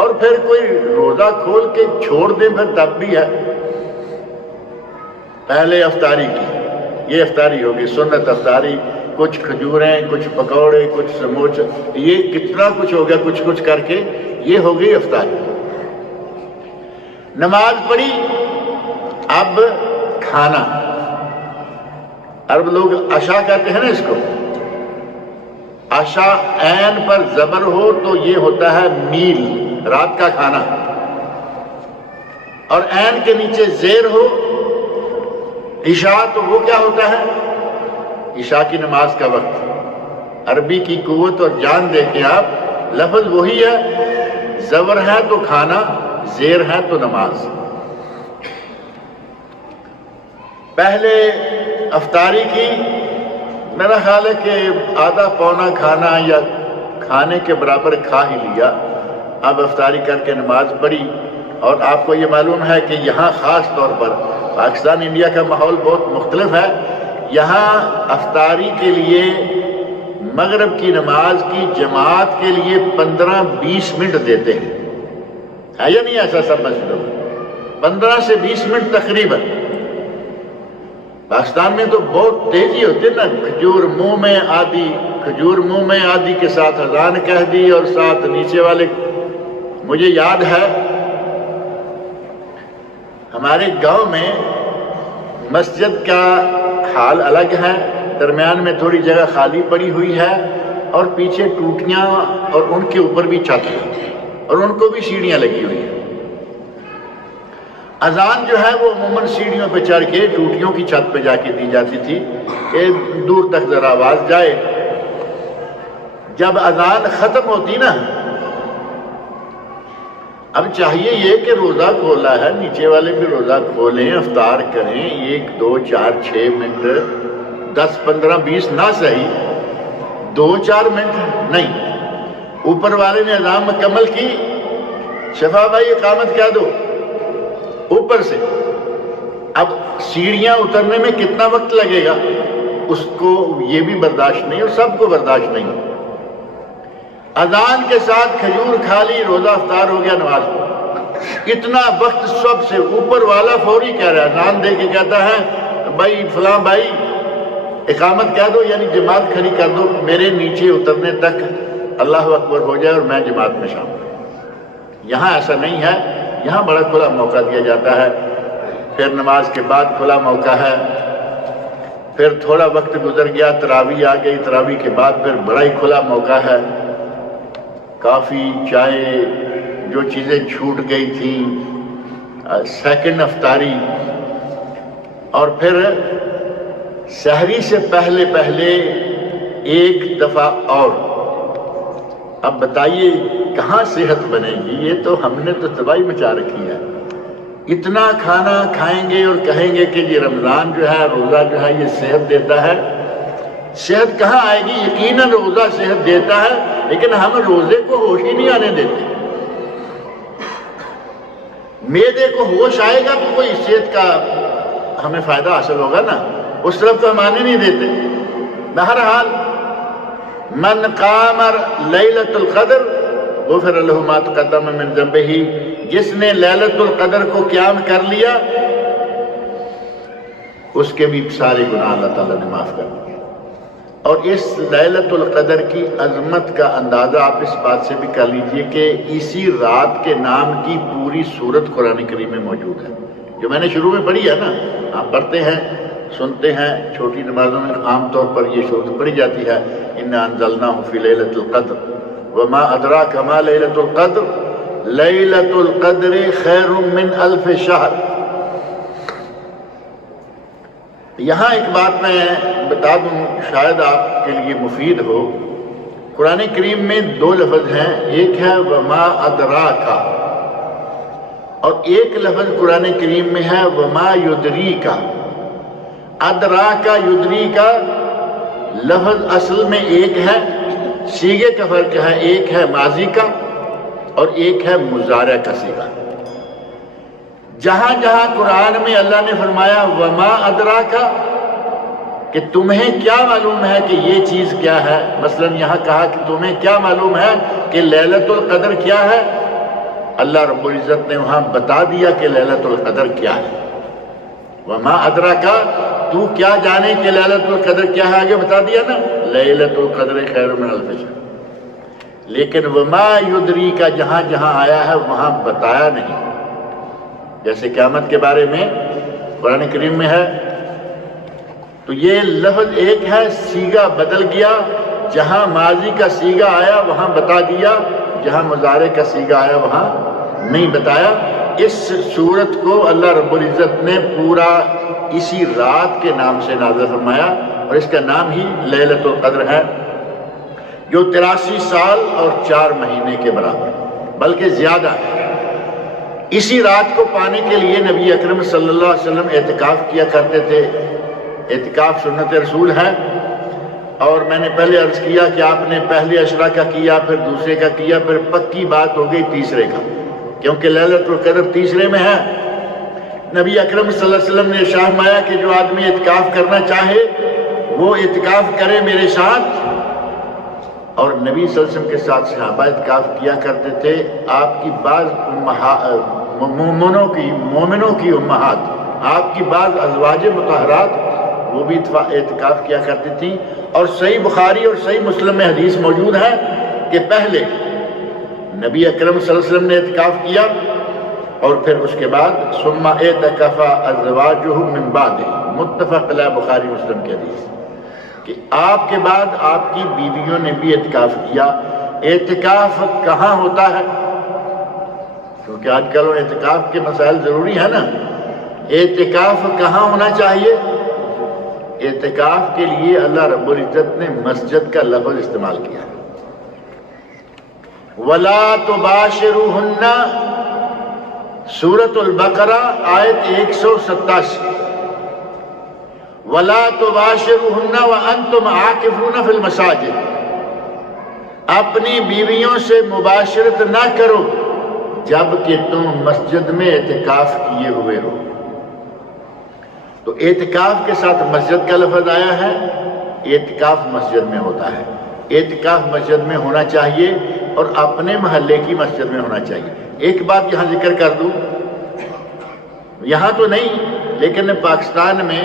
اور پھر کوئی روزہ کھول کے چھوڑ دیں پھر تب بھی ہے۔ پہلے افطاری کی، یہ افطاری ہوگی سنت افطاری، کچھ کھجوریں، کچھ پکوڑے، کچھ سموسے، یہ کتنا کچھ ہو گیا، کچھ کر کے یہ ہو گئی افطاری۔ نماز پڑھی، اب کھانا، عرب لوگ عشاء کہتے ہیں نا اس کو، عشاء عین پر زبر ہو تو یہ ہوتا ہے میل، رات کا کھانا، اور عین کے نیچے زیر ہو عشاء تو وہ کیا ہوتا ہے؟ عشاء کی نماز کا وقت۔ عربی کی قوت اور جان دیکھیں آپ، لفظ وہی ہے، زبر ہے تو کھانا، زیر ہے تو نماز۔ پہلے افطاری کی، میرا خیال ہے کہ آدھا پونا کھانا یا کھانے کے برابر کھا ہی لیا، اب افطاری کر کے نماز پڑھی۔ اور آپ کو یہ معلوم ہے کہ یہاں خاص طور پر پاکستان انڈیا کا ماحول بہت مختلف ہے، یہاں افطاری کے لیے مغرب کی نماز کی جماعت کے لیے 15-20 منٹ دیتے ہیں، ہے یا نہیں ایسا سب مسجدوں میں؟ 15 سے 20 منٹ تقریباً۔ پاکستان میں تو بہت تیزی ہوتی ہے نا، کھجور منہ میں آدھی، کھجور منہ میں آدھی کے ساتھ اذان کہہ دی اور ساتھ نیچے والے۔ مجھے یاد ہے ہمارے گاؤں میں مسجد کا حال الگ ہے، درمیان میں تھوڑی جگہ خالی پڑی ہوئی ہے اور پیچھے ٹوٹیاں اور ان کے اوپر بھی چھت ہے اور ان کو بھی سیڑھیاں لگی ہوئی ہیں۔ اذان جو ہے وہ عموماً سیڑھیوں پہ چڑھ کے ٹوٹیوں کی چھت پہ جا کے دی جاتی تھی کہ دور تک ذرا آواز جائے۔ جب اذان ختم ہوتی نا، اب چاہیے یہ کہ روزہ کھولا ہے، نیچے والے بھی روزہ کھولیں، افطار کریں، 1 2 4 6 منٹ، 10 15 20 نہ صحیح، 2 4 منٹ نہیں۔ اوپر والے نے اذان مکمل کی، شفا بھائی اقامت کہہ دو اوپر سے۔ اب سیڑھیاں اترنے میں کتنا وقت لگے گا اس کو یہ بھی برداشت نہیں اور سب کو برداشت نہیں۔ اذان کے ساتھ کھجور کھا لی، روزہ افطار ہو گیا، نماز پڑھ۔ اتنا وقت سب سے اوپر والا فوری کہہ رہا ہے، اذان دے کے کہتا ہے بھائی فلاں بھائی اقامت کہہ دو، یعنی جماعت کھڑی کر دو، میرے نیچے اترنے تک اللہ اکبر ہو جائے اور میں جماعت میں شامل ہوں۔ یہاں ایسا نہیں ہے، یہاں بڑا کھلا موقع دیا جاتا ہے۔ پھر نماز کے بعد کھلا موقع ہے، پھر تھوڑا وقت گزر گیا، تراویح آ گئی، تراویح کے بعد پھر بڑا ہی کھلا موقع ہے۔ کافی، چائے، جو چیزیں چھوٹ گئی تھیں، سیکنڈ افطاری، اور پھر سحری سے پہلے پہلے ایک دفعہ اور۔ اب بتائیے کہاں صحت بنے گی؟ یہ تو ہم نے تو تباہی مچا رکھی ہے۔ اتنا کھانا کھائیں گے اور کہیں گے کہ یہ رمضان جو ہے، روزہ جو ہے یہ صحت دیتا ہے۔ صحت کہاں آئے گی؟ یقیناً روزہ صحت دیتا ہے، لیکن ہم روزے کو ہوش ہی نہیں آنے دیتے۔ معدے کو ہوش آئے گا تو کوئی صحت کا ہمیں فائدہ حاصل ہوگا نا۔ اس طرف تو ہم آنے نہیں دیتے۔ بہرحال من قام لیلۃ القدر غفر له ما تقدم من ذنبہ، جس نے لیلۃ القدر کو قیام کر لیا اس کے بھی سارے گناہ اللہ تعالیٰ نے معاف کر دیے۔ اور اس لیلۃ القدر کی عظمت کا اندازہ آپ اس بات سے بھی کر لیجئے کہ اسی رات کے نام کی پوری سورت قرآن کریم میں موجود ہے، جو میں نے شروع میں پڑھی ہے نا، آپ پڑھتے ہیں سنتے ہیں، چھوٹی نمازوں میں عام طور پر یہ سورت پڑھی جاتی ہے، انا انزلناہ فی لیلۃ القدر وما ادراک ما لیلۃ القدر لیلۃ القدر خیر من الف شہر۔ یہاں ایک بات میں بتا دوں، شاید آپ کے لیے مفید ہو، قرآن کریم میں دو لفظ ہیں، ایک ہے وما ادراکا، اور ایک لفظ قرآن کریم میں ہے وما یدریکا۔ ادراکا یدریکا لفظ اصل میں ایک ہے، صیغے کا فرق ہے، ایک ہے ماضی کا اور ایک ہے مضارع کا صیغہ۔ جہاں جہاں قرآن میں اللہ نے فرمایا وما ادراکا کہ تمہیں کیا معلوم ہے کہ یہ چیز کیا ہے، مثلا یہاں کہا کہ تمہیں کیا معلوم ہے کہ لیلۃ القدر کیا ہے، اللہ رب العزت نے وہاں بتا دیا کہ لیلۃ القدر کیا ہے۔ وما ادراکا، تو کیا جانے کہ لیلۃ القدر کیا ہے، آگے بتا دیا نا، لیلۃ القدر خیر من الف شہر۔ لیکن وما یدریکا جہاں جہاں آیا ہے وہاں بتایا نہیں، جیسے قیامت کے بارے میں قرآن کریم میں ہے، تو یہ لفظ ایک ہے، صیغہ بدل گیا، جہاں ماضی کا صیغہ آیا وہاں بتا دیا، جہاں مضارع کا صیغہ آیا وہاں نہیں بتایا۔ اس سورت کو اللہ رب العزت نے پورا اسی رات کے نام سے نازل فرمایا، اور اس کا نام ہی لیلۃ القدر ہے، جو 83 سال اور 4 مہینے کے برابر، بلکہ زیادہ ہے۔ اسی رات کو پانے کے لیے نبی اکرم صلی اللہ علیہ وسلم اعتکاف کیا کرتے تھے۔ اعتکاف سنت رسول ہے، اور میں نے پہلے عرض کیا کہ آپ نے پہلے عشرہ کا کیا، پھر دوسرے کا کیا، پھر پکی بات ہو گئی تیسرے کا، کیونکہ لیلۃ القدر تیسرے میں ہے۔ نبی اکرم صلی اللہ علیہ وسلم نے ارشاد فرمایا کہ جو آدمی اعتکاف کرنا چاہے وہ اعتکاف کرے میرے ساتھ، اور نبی صلی اللہ علیہ وسلم کے ساتھ صحابہ اعتکاف کیا کرتے تھے۔ آپ کی بعض مومنوں کی امہات، آپ کی بعض ازواج مطہرات وہ بھی اعتکاف کیا کرتی تھیں، اور صحیح بخاری اور صحیح مسلم میں حدیث موجود ہے کہ پہلے نبی اکرم صلی اللہ علیہ وسلم نے اعتکاف کیا، اور پھر اس کے بعد ثم اعتکف ازواجہ من بعد، متفق علیہ بخاری مسلم کی حدیث، کہ آپ کے بعد آپ کی بیویوں نے بھی اعتکاف کیا۔ اعتکاف کہاں ہوتا ہے؟ کیونکہ آج کل اعتکاف کے مسائل ضروری ہیں نا۔ اعتکاف کہاں ہونا چاہیے؟ اعتکاف کے لیے اللہ رب العزت نے مسجد کا لفظ استعمال کیا ہے۔ وَلَا تُبَاشِرُوهُنَّ، سورۃ البقرہ آیت 187، وَلَا تُبَاشِرُوهُنَّ وَأَنْتُمْ عَاكِفُونَ فِي الْمَسَاجِدِ، اپنی بیویوں سے مباشرت نہ کرو جب کہ تم مسجد میں اعتکاف کیے ہوئے ہو۔ تو اعتکاف کے ساتھ مسجد کا لفظ آیا ہے، اعتکاف مسجد میں ہوتا ہے، اعتکاف مسجد میں ہونا چاہیے، اور اپنے محلے کی مسجد میں ہونا چاہیے۔ ایک بات یہاں ذکر کر دوں، یہاں تو نہیں لیکن پاکستان میں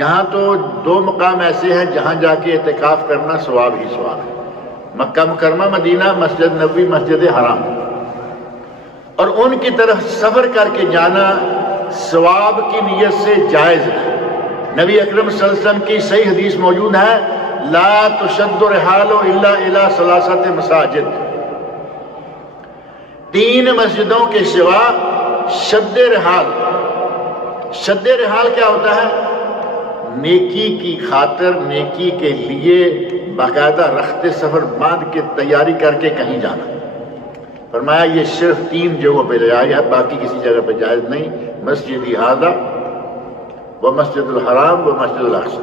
یہاں تو 2 مقام ایسے ہیں جہاں جا کے اعتکاف کرنا ثواب ہی ثواب ہے، مکہ مکرمہ، مدینہ، مسجد نبوی، مسجد حرام، اور ان کی طرف سفر کر کے جانا ثواب کی نیت سے جائز ہے۔ نبی اکرم صلی اللہ علیہ وسلم کی صحیح حدیث موجود ہے، لا تشد الرحال الا الى 3 مساجد، 3 مسجدوں کے سوا شد رحال۔ شد رحال کیا ہوتا ہے؟ نیکی کی خاطر، نیکی کے لیے باقاعدہ رخت سفر باندھ کے تیاری کر کے کہیں جانا۔ فرمایا یہ صرف 3 جگہوں پہ جائز ہے، باقی کسی جگہ پہ جائز نہیں، مسجد ہذا و مسجد الحرام و مسجد الاقصی۔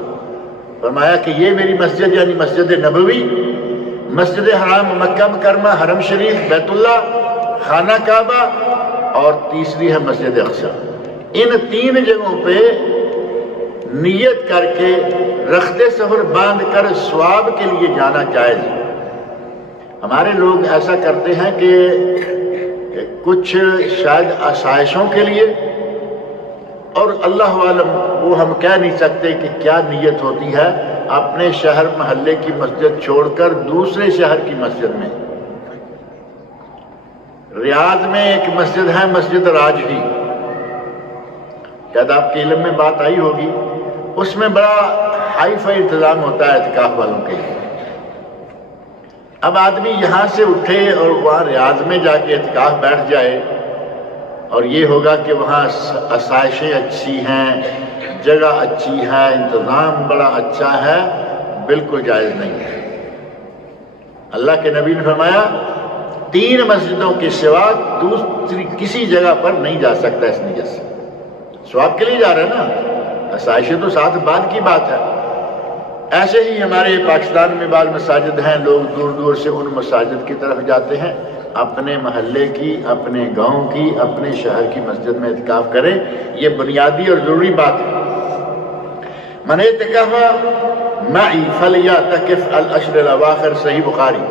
فرمایا کہ یہ میری مسجد یعنی مسجد نبوی، مسجد حرام مکہ مکرمہ، حرم شریف، بیت اللہ، خانہ کعبہ، اور تیسری ہے مسجد اقصی۔ ان 3 جگہوں پہ نیت کر کے رخت سفر باندھ کر ثواب کے لیے جانا جائز ہے۔ ہمارے لوگ ایسا کرتے ہیں کہ کچھ شاید آسائشوں کے لیے، اور اللہ عالم وہ ہم کہہ نہیں سکتے کہ کیا نیت ہوتی ہے، اپنے شہر محلے کی مسجد چھوڑ کر دوسرے شہر کی مسجد میں۔ ریاض میں ایک مسجد ہے، مسجد راجحی، شاید آپ کے علم میں بات آئی ہوگی، اس میں بڑا ہائی فائی انتظام ہوتا ہے اعتکاف والوں کے لیے۔ اب آدمی یہاں سے اٹھے اور وہاں ریاض میں جا کے اعتکاف بیٹھ جائے، اور یہ ہوگا کہ وہاں آسائشیں اچھی ہیں، جگہ اچھی ہے، انتظام بڑا اچھا ہے، بالکل جائز نہیں ہے۔ اللہ کے نبی نے فرمایا 3 مسجدوں کے سوا دوسری کسی جگہ پر نہیں جا سکتا اس نیت سے۔ ثواب کے لیے جا رہا ہے نا، آسائشیں تو ساتھ بعد کی بات ہے۔ ایسے ہی ہمارے پاکستان میں بعض مساجد ہیں، لوگ دور دور سے ان مساجد کی طرف جاتے ہیں، اپنے محلے کی، اپنے گاؤں کی، اپنے شہر کی مسجد میں اعتکاف کریں، یہ بنیادی اور ضروری بات ہے۔ من اعتکف معی فلیعتکف الاشر الاواخر، صحیح بخاری۔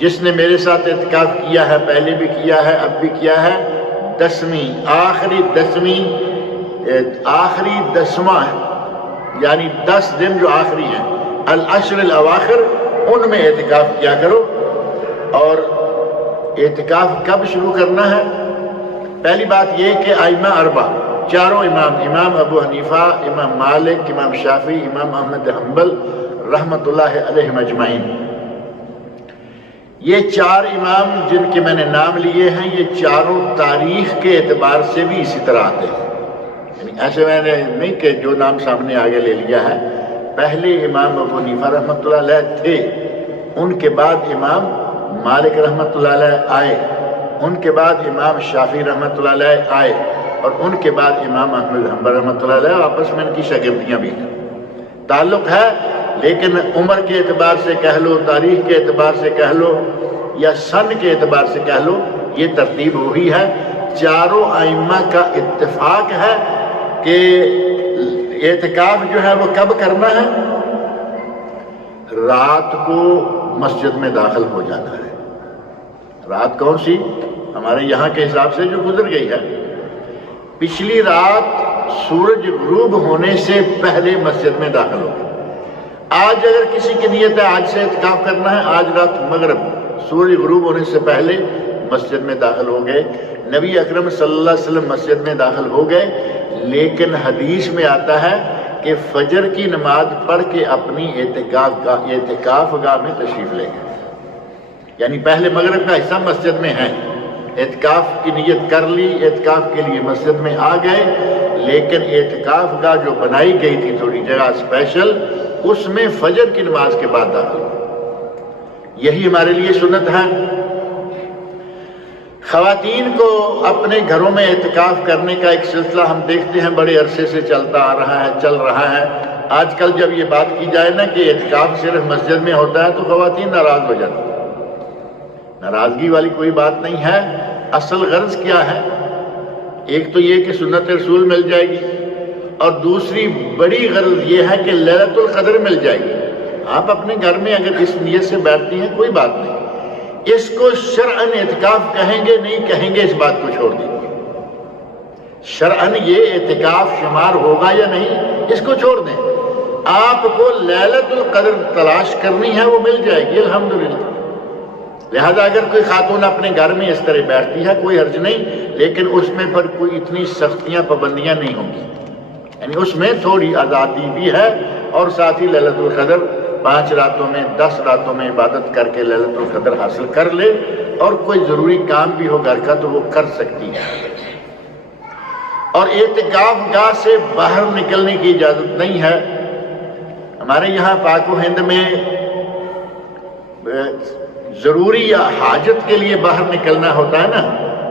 جس نے میرے ساتھ اعتکاف کیا ہے، پہلے بھی کیا ہے، اب بھی کیا ہے، 10ویں آخری 10واں یعنی 10 دن جو آخری ہیں، الاشر الاواخر، ان میں اعتکاف کیا کرو۔ اور اعتکاف کب شروع کرنا ہے؟ پہلی بات یہ کہ ائمہ 4 چاروں امام ابو حنیفہ، امام مالک، امام شافعی، امام احمد حنبل رحمۃ اللہ علیہم اجمعین، یہ 4 امام جن کے میں نے نام لیے ہیں، یہ چاروں تاریخ کے اعتبار سے بھی اسی طرح آتے ہیں۔ یعنی ایسے میں نے نہیں کہ جو نام سامنے آگے لے لیا ہے، پہلے امام ابو حنیفہ رحمۃ اللہ علیہ تھے، ان کے بعد امام مالک رحمۃ اللہ علیہ آئے، ان کے بعد امام شافعی رحمۃ اللہ علیہ آئے، اور ان کے بعد امام احمد حنبل رحمۃ اللہ علیہ، آپس میں ان کی شاگردیاں بھی ہیں، تعلق ہے، لیکن عمر کے اعتبار سے کہہ لو، تاریخ کے اعتبار سے کہہ لو، یا سن کے اعتبار سے کہہ لو، یہ ترتیب وہی ہے۔ چاروں ائمہ کا اتفاق ہے کہ اعتکاف جو ہے وہ کب کرنا ہے؟ رات کو مسجد میں داخل ہو جانا ہے۔ رات کون سی؟ ہمارے یہاں کے حساب سے جو گزر گئی ہے، پچھلی رات سورج غروب ہونے سے پہلے مسجد میں داخل ہو گئے۔ آج اگر کسی کی نیت ہے آج سے اعتکاف کرنا ہے، آج رات مغرب سورج غروب ہونے سے پہلے مسجد میں داخل ہو گئے، نبی اکرم صلی اللہ علیہ وسلم مسجد میں داخل ہو گئے، لیکن حدیث میں آتا ہے کہ فجر کی نماز پڑھ کے اپنی اعتکاف گاہ میں تشریف لے گئے، یعنی پہلے مغرب کا حصہ مسجد میں ہے، اعتکاف کی نیت کر لی، اعتکاف کے لیے مسجد میں آ گئے، لیکن اعتکاف گاہ جو بنائی گئی تھی تھوڑی جگہ اسپیشل، اس میں فجر کی نماز کے بعد داخل ہو۔ یہی ہمارے لیے سنت ہے۔ خواتین کو اپنے گھروں میں اعتکاف کرنے کا ایک سلسلہ ہم دیکھتے ہیں بڑے عرصے سے چل رہا ہے۔ آج کل جب یہ بات کی جائے نا کہ اعتکاف صرف مسجد میں ہوتا ہے تو خواتین ناراض ہو جاتی ہیں۔ ناراضگی والی کوئی بات نہیں ہے، اصل غرض کیا ہے؟ ایک تو یہ کہ سنت رسول مل جائے گی، اور دوسری بڑی غرض یہ ہے کہ لیلۃ القدر مل جائے گی۔ آپ اپنے گھر میں اگر اس نیت سے بیٹھتی ہیں کوئی بات نہیں، اس کو شرعاً اعتکاف کہیں گے نہیں کہیں گے اس بات کو چھوڑ دیجیے، شرعاً یہ اعتکاف شمار ہوگا یا نہیں اس کو چھوڑ دیں، آپ کو لیلۃ القدر تلاش کرنی ہے وہ مل جائے گی الحمدللہ۔ لہذا اگر کوئی خاتون اپنے گھر میں اس طرح بیٹھتی ہے کوئی حرج نہیں، لیکن اس میں پر کوئی اتنی سختیاں پابندیاں نہیں ہوں گی، یعنی اس میں تھوڑی آزادی بھی ہے، اور ساتھ ہی لیلۃ القدر 5 راتوں میں 10 راتوں میں عبادت کر کے لیلۃ القدر حاصل کر لے، اور کوئی ضروری کام بھی ہو گھر کا تو وہ کر سکتی ہے۔ اور اعتکاف گاہ سے باہر نکلنے کی اجازت نہیں ہے۔ ہمارے یہاں پاک و ہند میں ضروری یا حاجت کے لیے باہر نکلنا ہوتا ہے نا،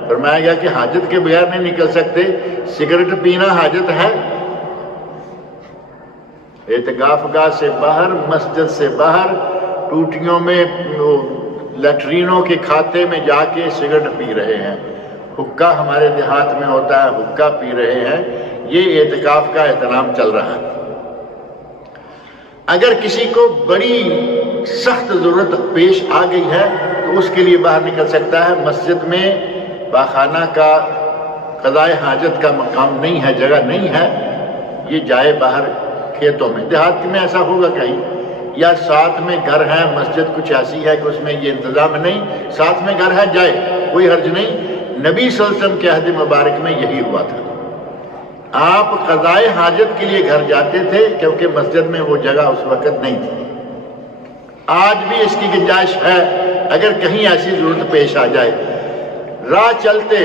فرمایا گیا کہ حاجت کے بغیر نہیں نکل سکتے۔ سگریٹ پینا حاجت ہے؟ اعتکاف گاہ سے باہر، مسجد سے باہر، ٹوٹیوں میں لیٹرینوں کے کھاتے میں جا کے سگریٹ پی رہے ہیں، حکا ہمارے دیہات میں ہوتا ہے، حکا پی رہے ہیں، یہ اعتکاف کا اہتمام چل رہا ہے۔ اگر کسی کو بڑی سخت ضرورت پیش آ گئی ہے تو اس کے لیے باہر نکل سکتا ہے۔ مسجد میں باخانہ کا قضائے حاجت کا مقام نہیں ہے، جگہ نہیں ہے، یہ جائے باہر کھیتوں میں۔ دیہات میں ایسا ہوگا کہیں، یا ساتھ میں گھر ہے، مسجد کچھ ایسی ہے کہ اس میں یہ انتظام نہیں، ساتھ میں گھر ہے، جائے، کوئی حرج نہیں۔ نبی صلی اللہ علیہ وسلم کے عہد مبارک میں یہی ہوا تھا، آپ قضائے حاجت کے لیے گھر جاتے تھے کیونکہ مسجد میں وہ جگہ اس وقت نہیں تھی۔ آج بھی اس کی گنجائش ہے، اگر کہیں ایسی ضرورت پیش آ جائے، راہ چلتے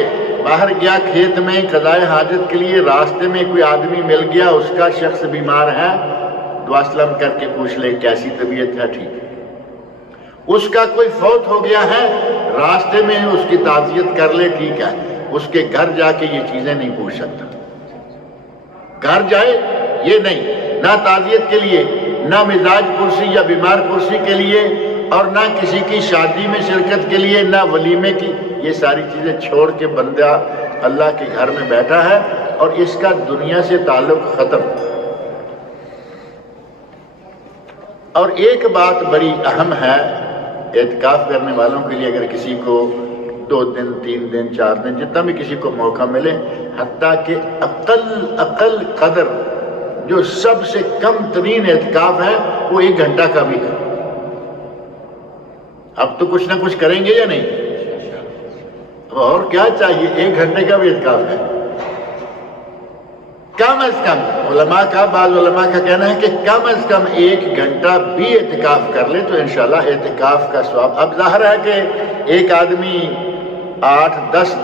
باہر گیا کھیت میں قضائے حاجت کے لیے، راستے میں کوئی آدمی مل گیا، اس کا شخص بیمار ہے، دعا سلام کر کے پوچھ لے کیسی طبیعت ہے، ٹھیک ہے۔ اس کا کوئی فوت ہو گیا ہے، راستے میں اس کی تعزیت کر لے، ٹھیک ہے۔ اس کے گھر جا کے یہ چیزیں نہیں پوچھ سکتا، گھر جائے یہ نہیں، نہ تعزیت کے لیے، نہ مزاج پرسی یا بیمار پرسی کے لیے، اور نہ کسی کی شادی میں شرکت کے لیے، نہ ولیمے کی، یہ ساری چیزیں چھوڑ کے بندہ اللہ کے گھر میں بیٹھا ہے اور اس کا دنیا سے تعلق ختم۔ اور ایک بات بڑی اہم ہے اعتکاف کرنے والوں کے لیے، اگر کسی کو 2 دن 3 دن 4 دن جتنا بھی کسی کو موقع ملے، حتیٰ کہ اقل قدر جو سب سے کم ترین اعتکاف ہے وہ 1 گھنٹہ کا بھی ہے۔ اب تو کچھ نہ کچھ کریں گے یا نہیں؟ اب اور کیا چاہیے، 1 گھنٹے کا بھی اعتکاف ہے کم از کم۔ علماء کا، بعض علماء کا کہنا ہے کہ کم از کم 1 گھنٹہ بھی اعتکاف کر لے تو انشاءاللہ اعتکاف کا ثواب۔ اب ظاہر ہے کہ ایک آدمی 8-10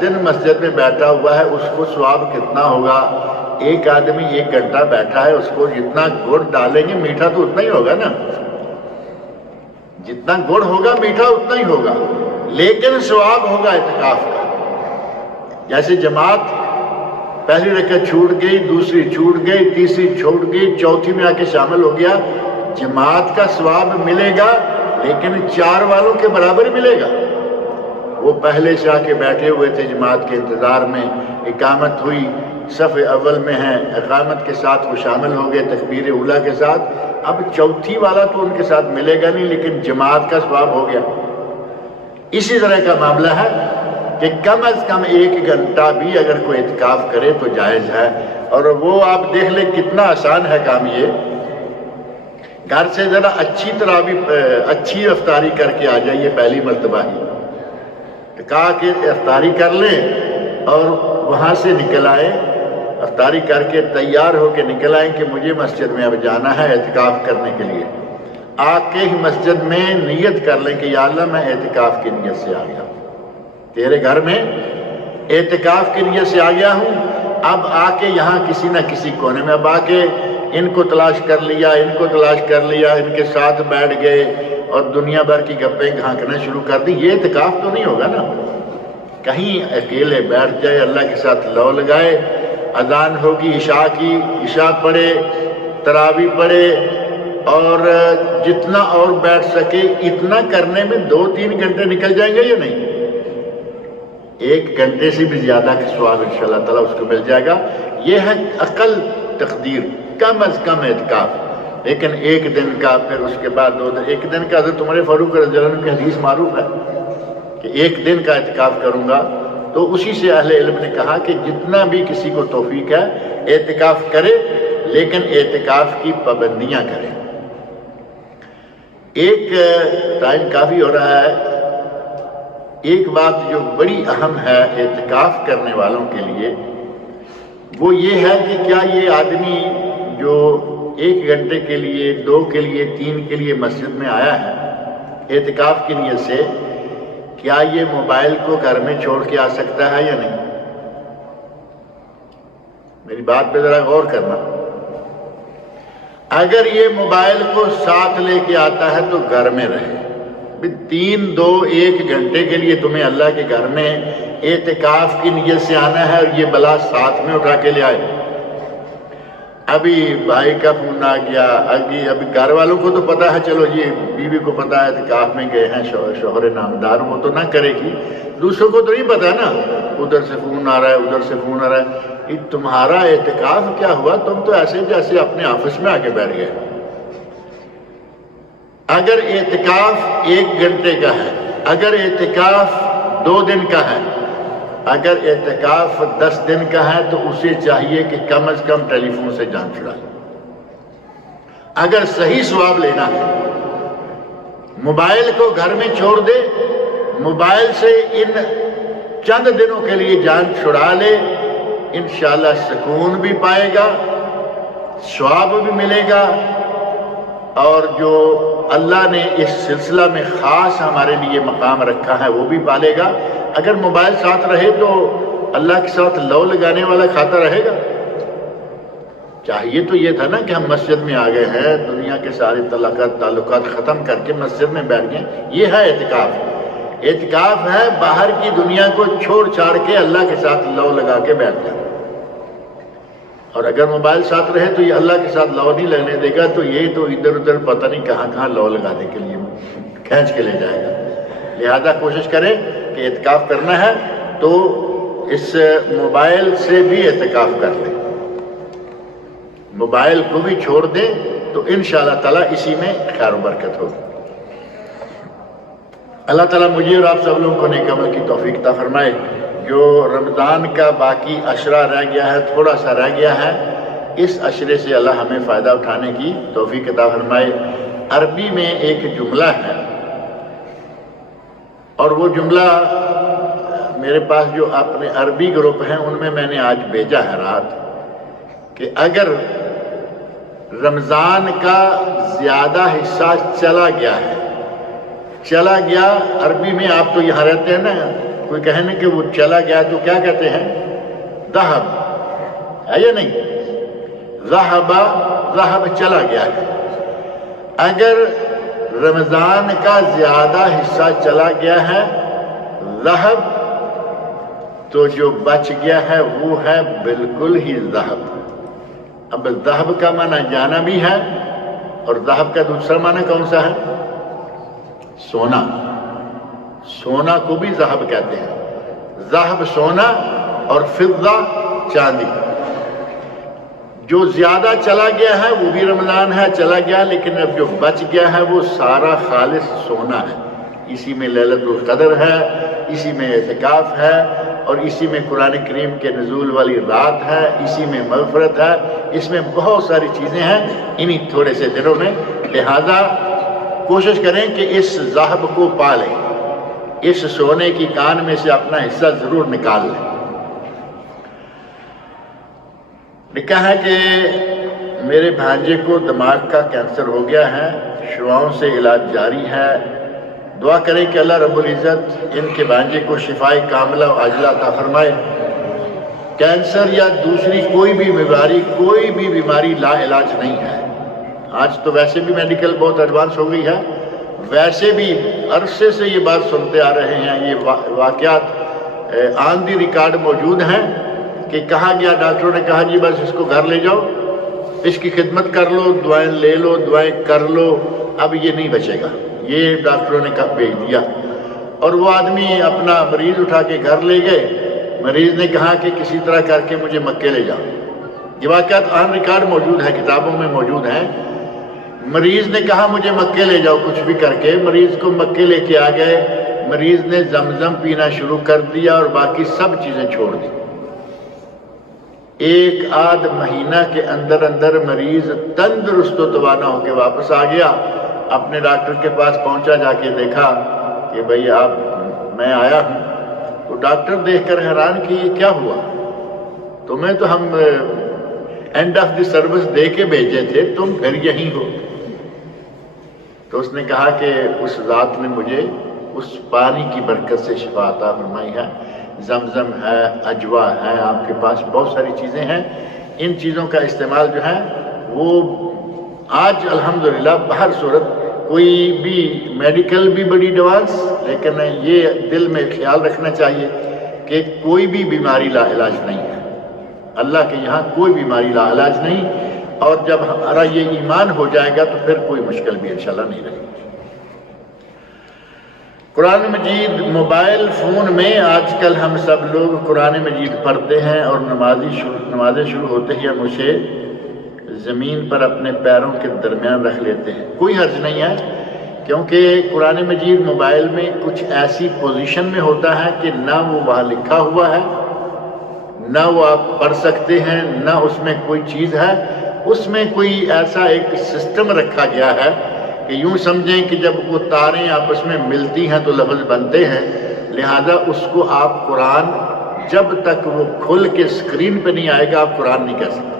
دن مسجد میں بیٹھا ہوا ہے، اس کو ثواب کتنا ہوگا؟ ایک آدمی 1 گھنٹہ بیٹھا ہے، اس کو جتنا گڑ ڈالیں گے میٹھا تو اتنا ہی ہوگا نا، جتنا گڑ ہوگا میٹھا اتنا ہی ہوگا، لیکن ثواب ہوگا اعتکاف کا۔ جیسے جماعت پہلی رکعت چھوٹ گئی، دوسری چھوٹ گئی، تیسری چھوٹ گئی، چوتھی میں آ کے شامل ہو گیا، جماعت کا ثواب ملے گا لیکن 4 والوں کے برابر ملے گا۔ وہ پہلے سے آ کے بیٹھے ہوئے تھے جماعت کے انتظار میں، اقامت ہوئی، صف اول میں ہیں، اقامت کے ساتھ وہ شامل ہو گئے تکبیر اولیٰ کے ساتھ، اب چوتھی والا تو ان کے ساتھ ملے گا نہیں لیکن جماعت کا ثواب ہو گیا۔ اسی طرح کا معاملہ ہے کہ کم از کم 1 گھنٹہ بھی اگر کوئی اعتکاف کرے تو جائز ہے، اور وہ آپ دیکھ لیں کتنا آسان ہے کام۔ یہ گھر سے ذرا اچھی افطاری کر کے آ جائیے پہلی مرتبہ ہی، کہا کہ افطاری کر لیں اور وہاں سے نکل آئے، افطاری کر کے تیار ہو کے نکل آئیں کہ مجھے مسجد میں اب جانا ہے اعتکاف کرنے کے لیے۔ آ کے ہی مسجد میں نیت کر لیں کہ یا اللہ میں اعتکاف کی نیت سے آ گیا، تیرے گھر میں اعتکاف کی نیت سے آ گیا ہوں، اب آ کے یہاں کسی نہ کسی کونے میں، اب آ کے ان کو تلاش کر لیا، ان کو تلاش کر لیا، ان کے ساتھ بیٹھ گئے اور دنیا بھر کی گپیں گھانکنا شروع کر دی، یہ اعتکاف تو نہیں ہوگا نا۔ کہیں اکیلے بیٹھ جائے، اللہ کے ساتھ لو لگائے، اذان ہوگی عشاء کی، عشاء پڑھے، تراویح پڑھے، اور جتنا اور بیٹھ سکے اتنا کرنے میں 2-3 گھنٹے نکل جائیں گے یا نہیں؟ 1 گھنٹے سے بھی زیادہ کا ثواب انشاءاللہ تعالیٰ اس کو مل جائے گا۔ یہ ہے اقل تقدیر، کم از کم اعتکاف، لیکن 1 دن کا، پھر اس کے بعد 2 دن۔ 1 دن کا حضرت عمر فاروق رضی اللہ عنہ کی حدیث معروف ہے کہ 1 دن کا اعتکاف کروں گا، تو اسی سے اہل علم نے کہا کہ جتنا بھی کسی کو توفیق ہے اعتکاف کرے، لیکن اعتکاف کی پابندیاں کرے۔ ایک ٹائم کافی ہو رہا ہے، ایک بات جو بڑی اہم ہے اعتکاف کرنے والوں کے لیے وہ یہ ہے کہ کیا یہ آدمی جو 1 گھنٹے کے لیے، 2 کے لیے، 3 کے لیے مسجد میں آیا ہے اعتکاف کی نیت سے، کیا یہ موبائل کو گھر میں چھوڑ کے آ سکتا ہے یا نہیں؟ میری بات پہ ذرا غور کرنا۔ اگر یہ موبائل کو ساتھ لے کے آتا ہے تو گھر میں رہے۔ 3، 2، 1 گھنٹے کے لیے تمہیں اللہ کے گھر میں اعتکاف کی نیت سے آنا ہے اور یہ بلا ساتھ میں اٹھا کے لے آئے۔ ابھی بھائی کا فون آ گیا، ابھی گھر والوں کو تو پتا ہے، چلو یہ بیوی کو پتا ہے اعتکاف میں گئے ہیں، شوہر نامدار، وہ تو نہ کرے گی، دوسروں کو تو نہیں پتا نا، ادھر سے فون آ رہا ہے، ادھر سے فون آ رہا ہے۔ تمہارا اعتکاف کیا ہوا؟ تم تو ایسے جیسے اپنے آفس میں آ کے بیٹھ گئے۔ اگر اعتکاف 1 گھنٹے کا ہے، اگر اعتکاف 2 دن کا ہے، اگر اعتکاف 10 دن کا ہے تو اسے چاہیے کہ کم از کم ٹیلی فون سے جان چھڑائے۔ اگر صحیح ثواب لینا ہے، موبائل کو گھر میں چھوڑ دے، موبائل سے ان چند دنوں کے لیے جان چھڑا لے، انشاءاللہ سکون بھی پائے گا، ثواب بھی ملے گا، اور جو اللہ نے اس سلسلہ میں خاص ہمارے لیے مقام رکھا ہے وہ بھی پالے گا۔ اگر موبائل ساتھ رہے تو اللہ کے ساتھ لو لگانے والا کھاتا رہے گا۔ چاہیے تو یہ تھا نا کہ ہم مسجد میں آ گئے ہیں، دنیا کے سارے تعلقات ختم کر کے مسجد میں بیٹھ گئے۔ یہ ہے اعتکاف۔ اعتکاف ہے باہر کی دنیا کو چھوڑ چھاڑ کے اللہ کے ساتھ لو لگا کے بیٹھ جائے۔ اور اگر موبائل ساتھ رہے تو یہ اللہ کے ساتھ لو نہیں لگنے دے گا، تو یہ تو ادھر ادھر پتہ نہیں کہاں کہاں لو لگانے کے لیے کھینچ کے لے جائے گا۔ لہذا کوشش کریں کہ اعتکاف کرنا ہے تو اس موبائل سے بھی اعتکاف کر لیں، موبائل کو بھی چھوڑ دیں، تو انشاءاللہ تعالیٰ اسی میں خیر و برکت ہوگی۔ اللہ تعالیٰ مجھے اور آپ سب لوگوں کو نیک عمل کی توفیق عطا فرمائے۔ جو رمضان کا باقی عشرہ رہ گیا ہے، تھوڑا سا رہ گیا ہے، اس عشرے سے اللہ ہمیں فائدہ اٹھانے کی توفیق عطا فرمائے۔ عربی میں ایک جملہ ہے، اور وہ جملہ میرے پاس جو اپنے عربی گروپ ہیں ان میں نے آج بھیجا ہے رات، کہ اگر رمضان کا زیادہ حصہ چلا گیا ہے، چلا گیا، عربی میں آپ تو یہاں رہتے ہیں نا، کوئی کہے نا کہ وہ چلا گیا تو کیا کہتے ہیں؟ ذہب ہے یا نہیں؟ ذہب چلا گیا ہے۔ اگر رمضان کا زیادہ حصہ چلا گیا ہے ذہب، تو جو بچ گیا ہے وہ ہے بالکل ہی ذہب۔ اب ذہب کا معنی جانا بھی ہے، اور ذہب کا دوسرا معنی کون سا ہے؟ سونا۔ سونا کو بھی ذہب کہتے ہیں، ذہب سونا اور فضہ چاندی۔ جو زیادہ چلا گیا ہے وہ بھی رمضان ہے، چلا گیا، لیکن اب جو بچ گیا ہے وہ سارا خالص سونا ہے۔ اسی میں لیلۃ القدر ہے، اسی میں اعتکاف ہے، اور اسی میں قرآن کریم کے نزول والی رات ہے، اسی میں مغفرت ہے، اس میں بہت ساری چیزیں ہیں انہی تھوڑے سے دنوں میں۔ لہذا کوشش کریں کہ اس ذہب کو پا لیں، اس سونے کی کان میں سے اپنا حصہ ضرور نکال لیں۔ لکھا ہے کہ میرے بھانجے کو دماغ کا کینسر ہو گیا ہے، شعاؤں سے علاج جاری ہے، دعا کریں کہ اللہ رب العزت ان کے بھانجے کو شفائے کاملہ و عاجلہ عطا فرمائے۔ کینسر یا دوسری کوئی بھی بیماری لا علاج نہیں ہے۔ آج تو ویسے بھی میڈیکل بہت ایڈوانس ہو گئی ہے، ویسے بھی عرصے سے یہ بات سنتے آ رہے ہیں، یہ واقعات آن دی ریکارڈ موجود ہیں کہ کہا گیا، ڈاکٹروں نے کہا جی بس اس کو گھر لے جاؤ، اس کی خدمت کر لو، دعائیں لے لو، دعائیں کر لو، اب یہ نہیں بچے گا، یہ ڈاکٹروں نے بھیج دیا۔ اور وہ آدمی اپنا مریض اٹھا کے گھر لے گئے، مریض نے کہا کہ کسی طرح کر کے مجھے مکے لے جاؤ۔ یہ واقعات آن ریکارڈ موجود ہے، کتابوں میں موجود ہیں۔ مریض نے کہا مجھے مکے لے جاؤ کچھ بھی کر کے، مریض کو مکے لے کے آ گئے، مریض نے زمزم پینا شروع کر دیا اور باقی سب چیزیں چھوڑ دی۔ 1 مہینہ کے اندر مریض تندرست و توانا ہو کے واپس آ گیا، اپنے ڈاکٹر کے پاس پہنچا، جا کے دیکھا کہ بھئی میں آیا ہوں، تو ڈاکٹر دیکھ کر حیران کہ یہ کیا ہوا، تمہیں تو ہم اینڈ آف دی سروس دے کے بھیجے تھے، تم پھر یہیں ہو۔ تو اس نے کہا کہ اس ذات نے مجھے اس پانی کی برکت سے شفا عطا فرمائی ہے، زمزم ہے، اجوا ہے، آپ کے پاس بہت ساری چیزیں ہیں، ان چیزوں کا استعمال جو ہے وہ آج الحمدللہ بہر صورت کوئی بھی میڈیکل بھی بڑی ایڈوانس، لیکن یہ دل میں خیال رکھنا چاہیے کہ کوئی بھی بیماری لا علاج نہیں ہے، اللہ کے یہاں کوئی بیماری لا علاج نہیں، اور جب ہمارا یہ ایمان ہو جائے گا تو پھر کوئی مشکل بھی انشاءاللہ نہیں رہے گی۔ قرآن مجید موبائل فون میں آج کل ہم سب لوگ قرآن مجید پڑھتے ہیں اور نمازیں شروع ہوتے ہی ہم اسے زمین پر اپنے پیروں کے درمیان رکھ لیتے ہیں۔ کوئی حرج نہیں ہے، کیونکہ قرآن مجید موبائل میں کچھ ایسی پوزیشن میں ہوتا ہے کہ نہ وہ وہاں لکھا ہوا ہے، نہ وہ آپ پڑھ سکتے ہیں، نہ اس میں کوئی چیز ہے۔ اس میں کوئی ایسا ایک سسٹم رکھا گیا ہے کہ یوں سمجھیں کہ جب وہ تاریں آپس میں ملتی ہیں تو لفظ بنتے ہیں، لہذا اس کو آپ قرآن جب تک وہ کھل کے سکرین پہ نہیں آئے گا آپ قرآن نہیں کہہ سکتے۔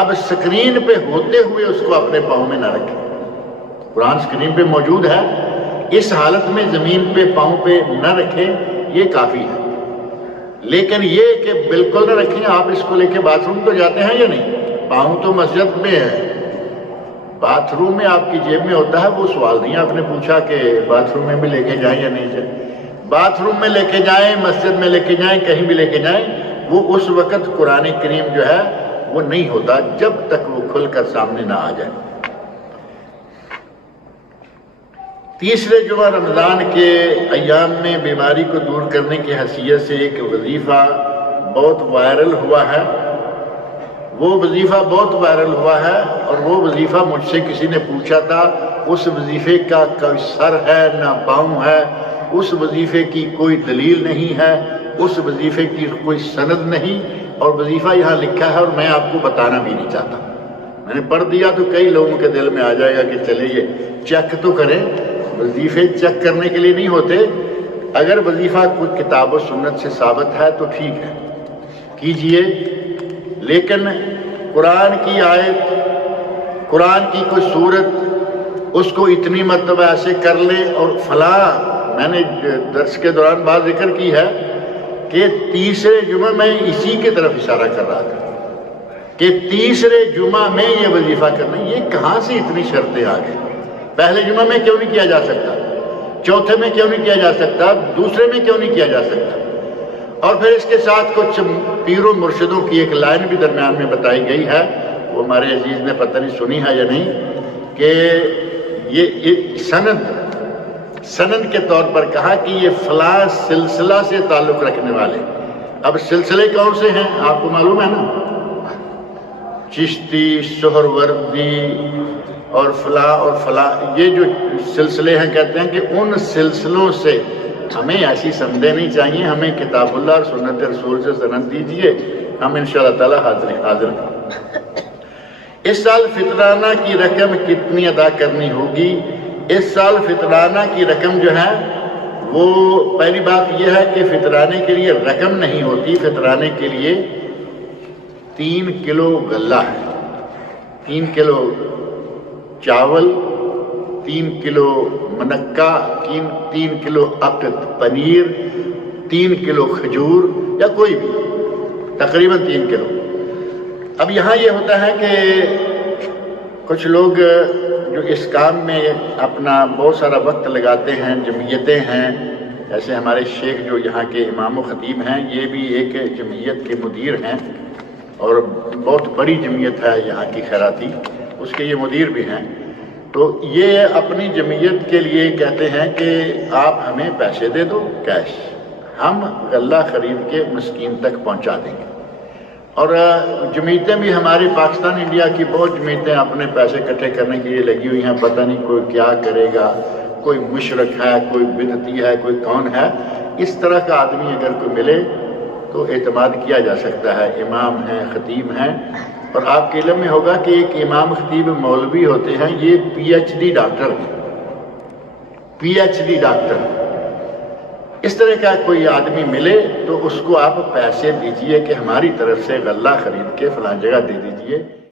اب سکرین پہ ہوتے ہوئے اس کو اپنے پاؤں میں نہ رکھیں۔ قرآن سکرین پہ موجود ہے، اس حالت میں زمین پہ پاؤں پہ نہ رکھیں، یہ کافی ہے۔ لیکن یہ کہ بالکل نہ رکھیں، آپ اس کو لے کے باتھ روم تو جاتے ہیں یا نہیں؟ پاؤں تو مسجد میں ہے، باتھ روم میں آپ کی جیب میں ہوتا ہے، وہ سوال نہیں آپ نے پوچھا کہ باتھ روم میں بھی لے کے جائیں یا نہیں جائیں۔ باتھ روم میں لے کے جائیں، مسجد میں لے کے جائیں، کہیں بھی لے کے جائیں، وہ اس وقت قرآن کریم جو ہے وہ نہیں ہوتا جب تک وہ کھل کر سامنے نہ آ جائے۔ تیسرے جمعہ رمضان کے ایام میں بیماری کو دور کرنے کی حیثیت سے ایک وظیفہ بہت وائرل ہوا ہے۔ وہ وظیفہ بہت وائرل ہوا ہے اور وہ وظیفہ مجھ سے کسی نے پوچھا تھا، اس وظیفے کا کوئی سر ہے نہ پاؤں ہے، اس وظیفے کی کوئی دلیل نہیں ہے، اس وظیفے کی کوئی سند نہیں، اور وظیفہ یہاں لکھا ہے اور میں آپ کو بتانا بھی نہیں چاہتا۔ میں نے پڑھ دیا تو کئی لوگوں کے دل میں آ جائے گا کہ چلے یہ چیک تو کریں۔ وظیفے چیک کرنے کے لیے نہیں ہوتے، اگر وظیفہ کوئی کتاب و سنت سے ثابت ہے تو ٹھیک ہے کیجئے، لیکن قرآن کی آیت، قرآن کی کوئی صورت، اس کو اتنی مرتبہ ایسے کر لے اور فلاں، میں نے درس کے دوران بات ذکر کی ہے کہ تیسرے جمعہ میں اسی کی طرف اشارہ کر رہا تھا کہ تیسرے جمعہ میں یہ وظیفہ کرنا، یہ کہاں سے اتنی شرطیں آ گئی؟ پہلے جمعہ میں کیوں نہیں کیا جا سکتا؟ چوتھے میں کیوں نہیں کیا جا سکتا؟ دوسرے میں کیوں نہیں کیا جا سکتا؟ اور پھر اس کے ساتھ کچھ پیر و مرشدوں کی ایک لائن بھی درمیان میں بتائی گئی ہے، وہ ہمارے عزیز نے پتہ نہیں سنی ہے یا نہیں، کہ یہ سند کے طور پر کہا کہ یہ فلاں سلسلہ سے تعلق رکھنے والے۔ اب سلسلے کون سے ہیں آپ کو معلوم ہے نا؟ چشتی، سہروردی اور فلاں، یہ جو سلسلے ہیں، کہتے ہیں کہ ان سلسلوں سے ہمیں ایسی سندیں نہیں چاہیے، ہمیں کتاب اللہ اور سنت رسول سے سند دیجئے، ہم انشاءاللہ تعالی حاضر ہیں۔ اس سال فطرانہ کی رقم کتنی ادا کرنی ہوگی؟ اس سال فطرانہ کی رقم جو ہے وہ پہلی بات یہ ہے کہ فطرانے کے لیے رقم نہیں ہوتی، فطرانے کے لیے 3 کلو غلہ ہے، 3 کلو چاول، 3 کلو منقہ، 3 کلو عقد پنیر، 3 کلو کھجور یا کوئی بھی، تقریباً 3 کلو۔ اب یہاں یہ ہوتا ہے کہ کچھ لوگ جو اس کام میں اپنا بہت سارا وقت لگاتے ہیں، جمعیتیں ہیں، جیسے ہمارے شیخ جو یہاں کے امام و خطیب ہیں، یہ بھی ایک جمعیت کے مدیر ہیں اور بہت بڑی جمعیت ہے یہاں کی خیراتی، اس کے یہ مدیر بھی ہیں۔ تو یہ اپنی جمعیت کے لیے کہتے ہیں کہ آپ ہمیں پیسے دے دو کیش، ہم غلہ خرید کے مسکین تک پہنچا دیں گے۔ اور جمعیتیں بھی ہمارے پاکستان انڈیا کی بہت جمعیتیں اپنے پیسے اکٹھے کرنے کے لیے لگی ہوئی ہیں، پتہ نہیں کوئی کیا کرے گا، کوئی مشرک ہے، کوئی بدعتی ہے، کوئی کون ہے۔ اس طرح کا آدمی اگر کوئی ملے تو اعتماد کیا جا سکتا ہے، امام ہیں، خطیب ہیں۔ اور آپ کے علم میں ہوگا کہ ایک امام خطیب مولوی ہوتے ہیں، یہ PhD ڈاکٹر ہیں، PhD ڈاکٹر۔ اس طرح کا کوئی آدمی ملے تو اس کو آپ پیسے دیجئے کہ ہماری طرف سے غلہ خرید کے فلاں جگہ دے دیجئے۔